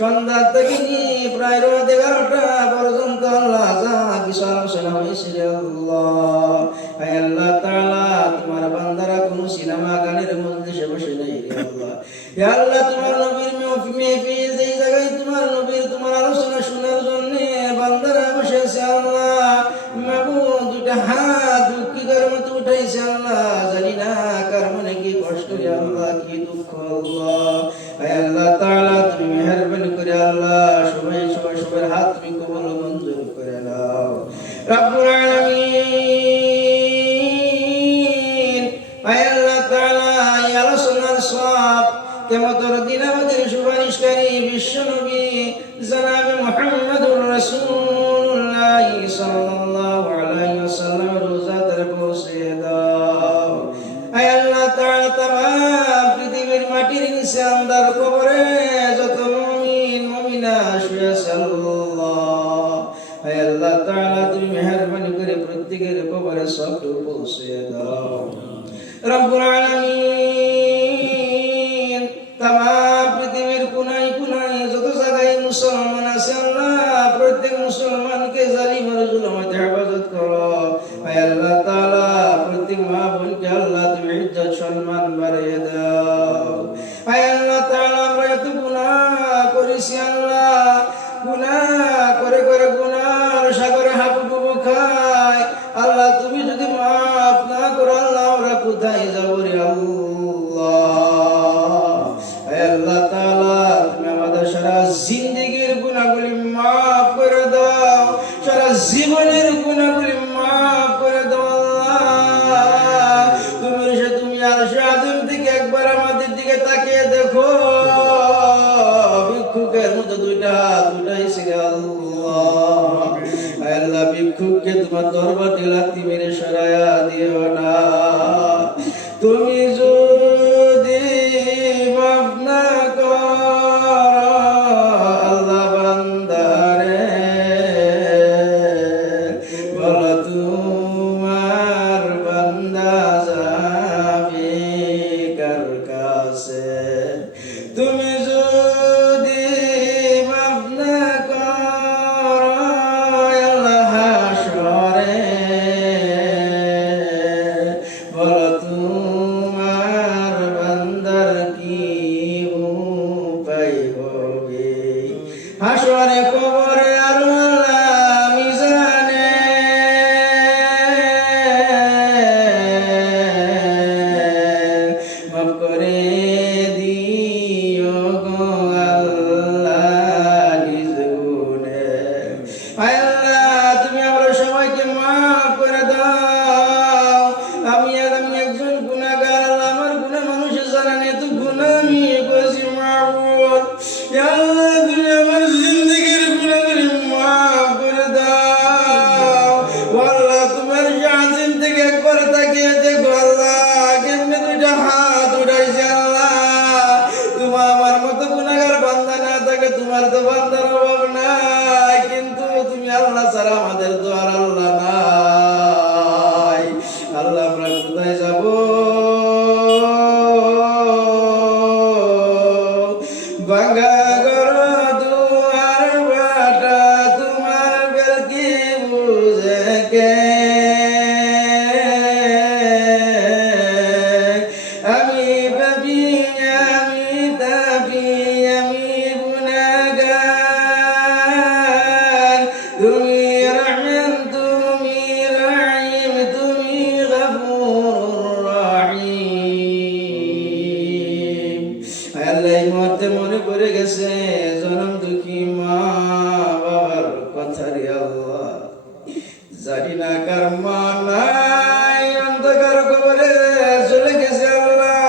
সন্ধ্যা থেকে প্রায় রাত 11টা পর্যন্ত আল্লাহ যা কিছু আলোচনা হয়েছিল আল্লাহ, আয় আল্লাহ তাআলা তোমার বান্দারা কোনো সিনেমা গানের মজলিসে বসে নাই রে আল্লাহ। ইয়া আল্লাহ তোমার নবীর মেহফিল যেই জায়গায় তোমার নবীর তোমার আলোচনা শোনার জন্য বান্দারা বসে আছে আল্লাহ, মাবুদ দুটা হাত দুঃখীদের মতো উঠাইছে আল্লাহ, জানি না কার মনে কি কষ্ট রে আল্লাহ, কি দুঃখ আল্লাহ। আয় আল্লাহ তাআলা তুমি মেহেরবানি করে আল্লাহ সবার হাত তুমি কবুল মঞ্জুর করে নাও রব্বুল আলামিন। আয় আল্লাহ তাআলা এই আলোচনার সওয়াব কিয়ামতের দিন আমাদের সুপারিশকারী বিশ্বনবী জনাব মুহাম্মদুর রাসূলুল্লাহ সাল্লাল্লাহু আলাইহি ওয়াসাল্লাম রোজাতে পৌঁছে দাও। আয় আল্লাহ তাআলা তামাম পৃথিবীর মাটির নিচে আন্দার কবরে যত মুমিন মুমিনা শুয়ে আছে আল্লাহ, আয় আল্লাহ তাআলা তুমি মেহেরবানি জিন্দেগির কবরে সবটু পৌঁছে দাও রব্বুল আলামিন তামাম পৃথিবীর কোনায় কোনায় যত জায়গায় মুসলমান আছে আল্লাহ প্রত্যেক মুসলমানকে জালিমের জুলুম হতে হেফাজত করো আয় আল্লাহ তাআলা প্রত্যেক মা বোনকে আল্লাহ তুমি ইজ্জত সম্মান বাড়িয়ে দাও আয় আল্লাহ তাআলা আমরা এত গুনাহ করেছি আল্লাহ গুনাহ করে করে গুনাহর সাগরে হাবুডুবু খাই আল্লাহ তুমি যদি মাফ না করো আল্লাহ আমরা কোথায় যাব রে আল্লাহ আয় আল্লাহ তাআলা তুমি আমাদের সারা জিন্দেগির গুনাহগুলি মাফ করে দাও সারা জীবনের গুনাহগুলি মাফ করে দাও আল্লাহ তুমি আরশে আযম থেকে একবার আমাদের দিকে তাকিয়ে দেখো ভিক্ষুকের মতো দুইটা হাত উঠাইছে আল্লাহ আয় আল্লাহ ভিক্ষুককে তোমার দরবার লাথি মেরে সরায়া দিও না তুমি যদি মাফ না করো আল্লাহ বান্দারে বলো তোমার বান্দা যাবে কার কাছে তুমি যদি মাফ না করো আল্লাহ হাসরে বলো তোমার বান্দার কি উপায় হবে হাসরে কবরে আর আল্লাহ মিজানে মাফ করে দিও গো আল্লাহ নিজ গুণে আয় আল্লাহ তুমি আমরা সবাইকে মাফ করে দাও আমি একজন গুনাহগার আল্লাহ আমার গুনাহ মানুষের জানা নেই তো গুনাহ আমি করেছি মাফ ইয়া আল্লাহ তুমি আমার জিন্দেগির গুনাহগুলি মাফ করে দাও ও আল্লাহ তোমার শাসন থেকে একবার তাকিয়ে দেখো আল্লাহ কেমনে দুইটা হাত উঠাইছে আল্লাহ তোমার আমার মতো গুনাহগার বান্দা না থাকে তোমার তো বান্দার অভাব নাই কিন্তু তুমি আল্লাহ ছাড়া আমাদের তো আর আল্লাহ নাই আল্লাহ আমরা কোথায় যাব ভাঙা ঘর দুয়ার বাটা তোমার বেলকি বুঝে কে আমি পাপী আমি তাপী আমি গুনাহগার তুমি রহমান তুমি রহিম তুমি গফুর রহিম আল্লাহ এই মুহূর্তে মনে পড়ে গেছে জনম দুঃখী মা বাবার কথা রে আল্লাহ জানি না কার মা নাই অন্ধকার কবরে চলে গেছে আল্লাহ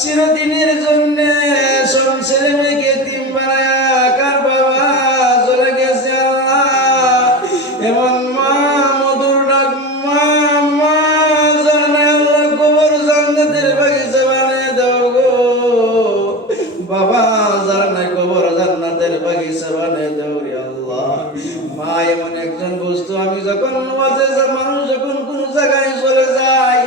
চিরদিনের জন্য সব ছেলে মেয়েকে এতিম বানায়া কার বাবা চলে গেছে আল্লাহ এমন মা মধুর ডাক মা মা জানে আল্লাহ কবর জান্নাতের বাগিচা বানিয়ে দাও গো বাবা জানে কবর জান্নাতের বাগিচা বানিয়ে দাও রে আল্লাহ মা এমন একজন বস্তু আমি যখন নামাজে মানুষ যখন কোন জায়গায় চলে যায়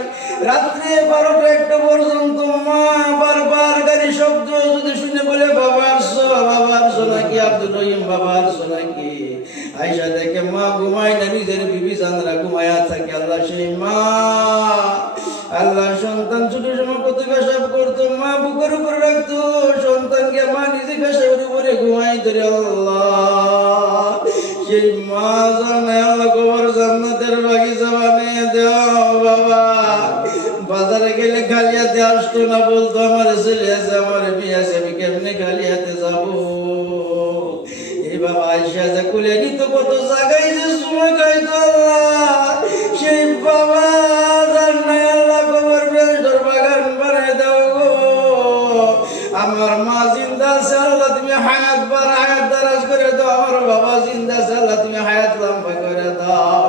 রাত্রে 12টা 1টা পর্যন্ত মা বারবার গাড়ি শব্দ যদি শুনে বলে বাবা আসছো নাকি আব্দুল রহিম বাবা আসছো নাকি আয়েশা দেখে মা ঘুমায় না নিজের বিবি জানরা ঘুমায়া থাকে আল্লাহ সেই মা আল্লাহ সন্তান ছোট সময় কত পেশাব করতো মা বুকের উপর রাখতো সন্তানকে মা নিজে পেশাবের উপরে ঘুমাই ধরে আল্লাহ সেই মা জানে আল্লাহ কবর জান্নাতের বাগিচা বানিয়ে দাও বাবা বাজারে গেলে খালি হাতে আসতো না বলতো আমার ছেলে আছে আমার মেয়ে আছে আমি কেমনে খালি হাতে যাবো এই বাবা আয়েশা যা কুলে নিত কত জায়গায় যে সময় খাইতো আল্লাহ সেই বাবা জানে আল্লাহ কবর বেশর বাগান বানিয়ে দাও গো আমার মা জিন্দা আছে আল্লাহ তুমি হায়াত দারাজ করে দাও আমার বাবা জিন্দা আছে আল্লাহ তুমি হায়াত লম্বা করে দাও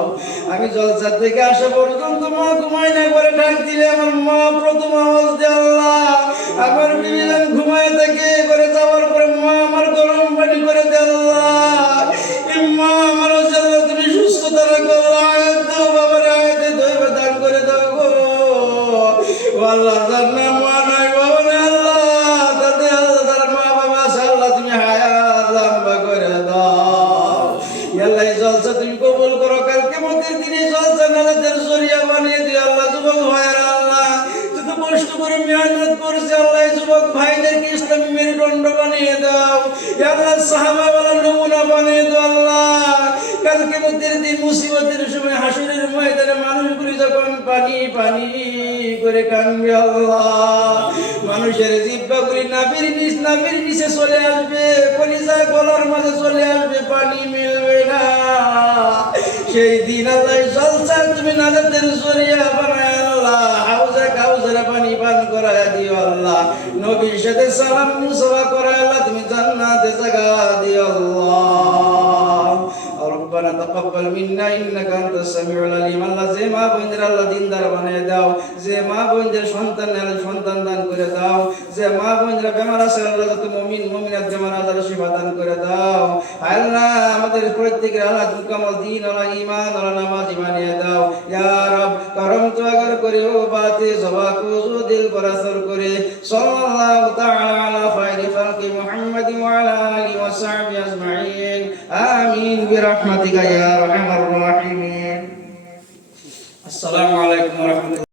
আমি জলসা থেকে আসা পর্যন্ত মা ঘুমাই না করে ডাক দিলে আমার মা প্রথম আওয়াজ দেয় আল্লাহ আমার বিবিধান ঘুমায় থাকে করে যাওয়ার পরে মা আমার গরম পানি করে দেয় আল্লাহ মা আমার তুমি সুস্থতা রাখো আয়াত দাও বাবার আয়াত আল্লাহ তার নাম মানাই বাবা আল্লাহ তাতে আল্লাহ তার মা বাবা আছে আল্লাহ তুমি হায়াত লম্বা করে দাও আল্লাহ এই জলসা তুমি কবুল করো কালকে মতের দিনে জলসা নাজাতের জরিয়া বানিয়ে দিও আল্লাহ যুবক ভাইয়েরা আল্লাহ যত কষ্ট করে মেহনত করছে আল্লাহ এই যুবক ভাইদেরকে ইসলামী মেরুদণ্ড বানিয়ে দাও আল্লাহ সাহাবা ওয়ালা নমুনা বানিয়ে দাও আল্লাহ কালকে মতের দিন মুসিবতের সময় হাসরের ময়দানে মানুষগুলি যখন পানি পানি করে কাঁদবে আল্লাহ মানুষের জিহ্বাগুলি নাভির নিচে চলে আসবে কলিজা গলার মাঝে চলে আসবে পানি মিলবে না সেই দিন আল্লাহ জলসা তুমি নাজাতের জরিয়া বানায় আল্লাহ হাউজে কাউজারে পানি পান করায় দিও আল্লাহ নবীর সাথে সালাম মুসাফা করায় আল্লাহ তুমি জান্নাতে জায়গা দিও আল্লাহ ربنا تقبل منا انك انت السميع العليم আল্লাহ যে মা বোনদের আল্লাহ দিনদার বানিয়ে দাও যে মা বোনদের সন্তান দান করে দাও যে মা বোনরা বেমার আছে আল্লাহ যত মুমিন মুমিনাত বেমার আল্লাহ শিফা দান করে দাও আল্লাহ আমাদের প্রত্যেকের আল্লাহ মুকাম্মল দ্বীন ওয়ালা ঈমান ওয়ালা নামাজ বানিয়ে দাও ইয়া রব করম তো আগর করে ও বাতে জবা কো দিল पर असर करे सल्लल्लाहु ताला अला खैरि खल्qi मुहम्मद व अला आलिहि व सहबिहि अजमाइन आमीन बिरहमतिका या अरहमर राहिमीन। अस्सलामु अलैकुम व रहमतुल्लाह।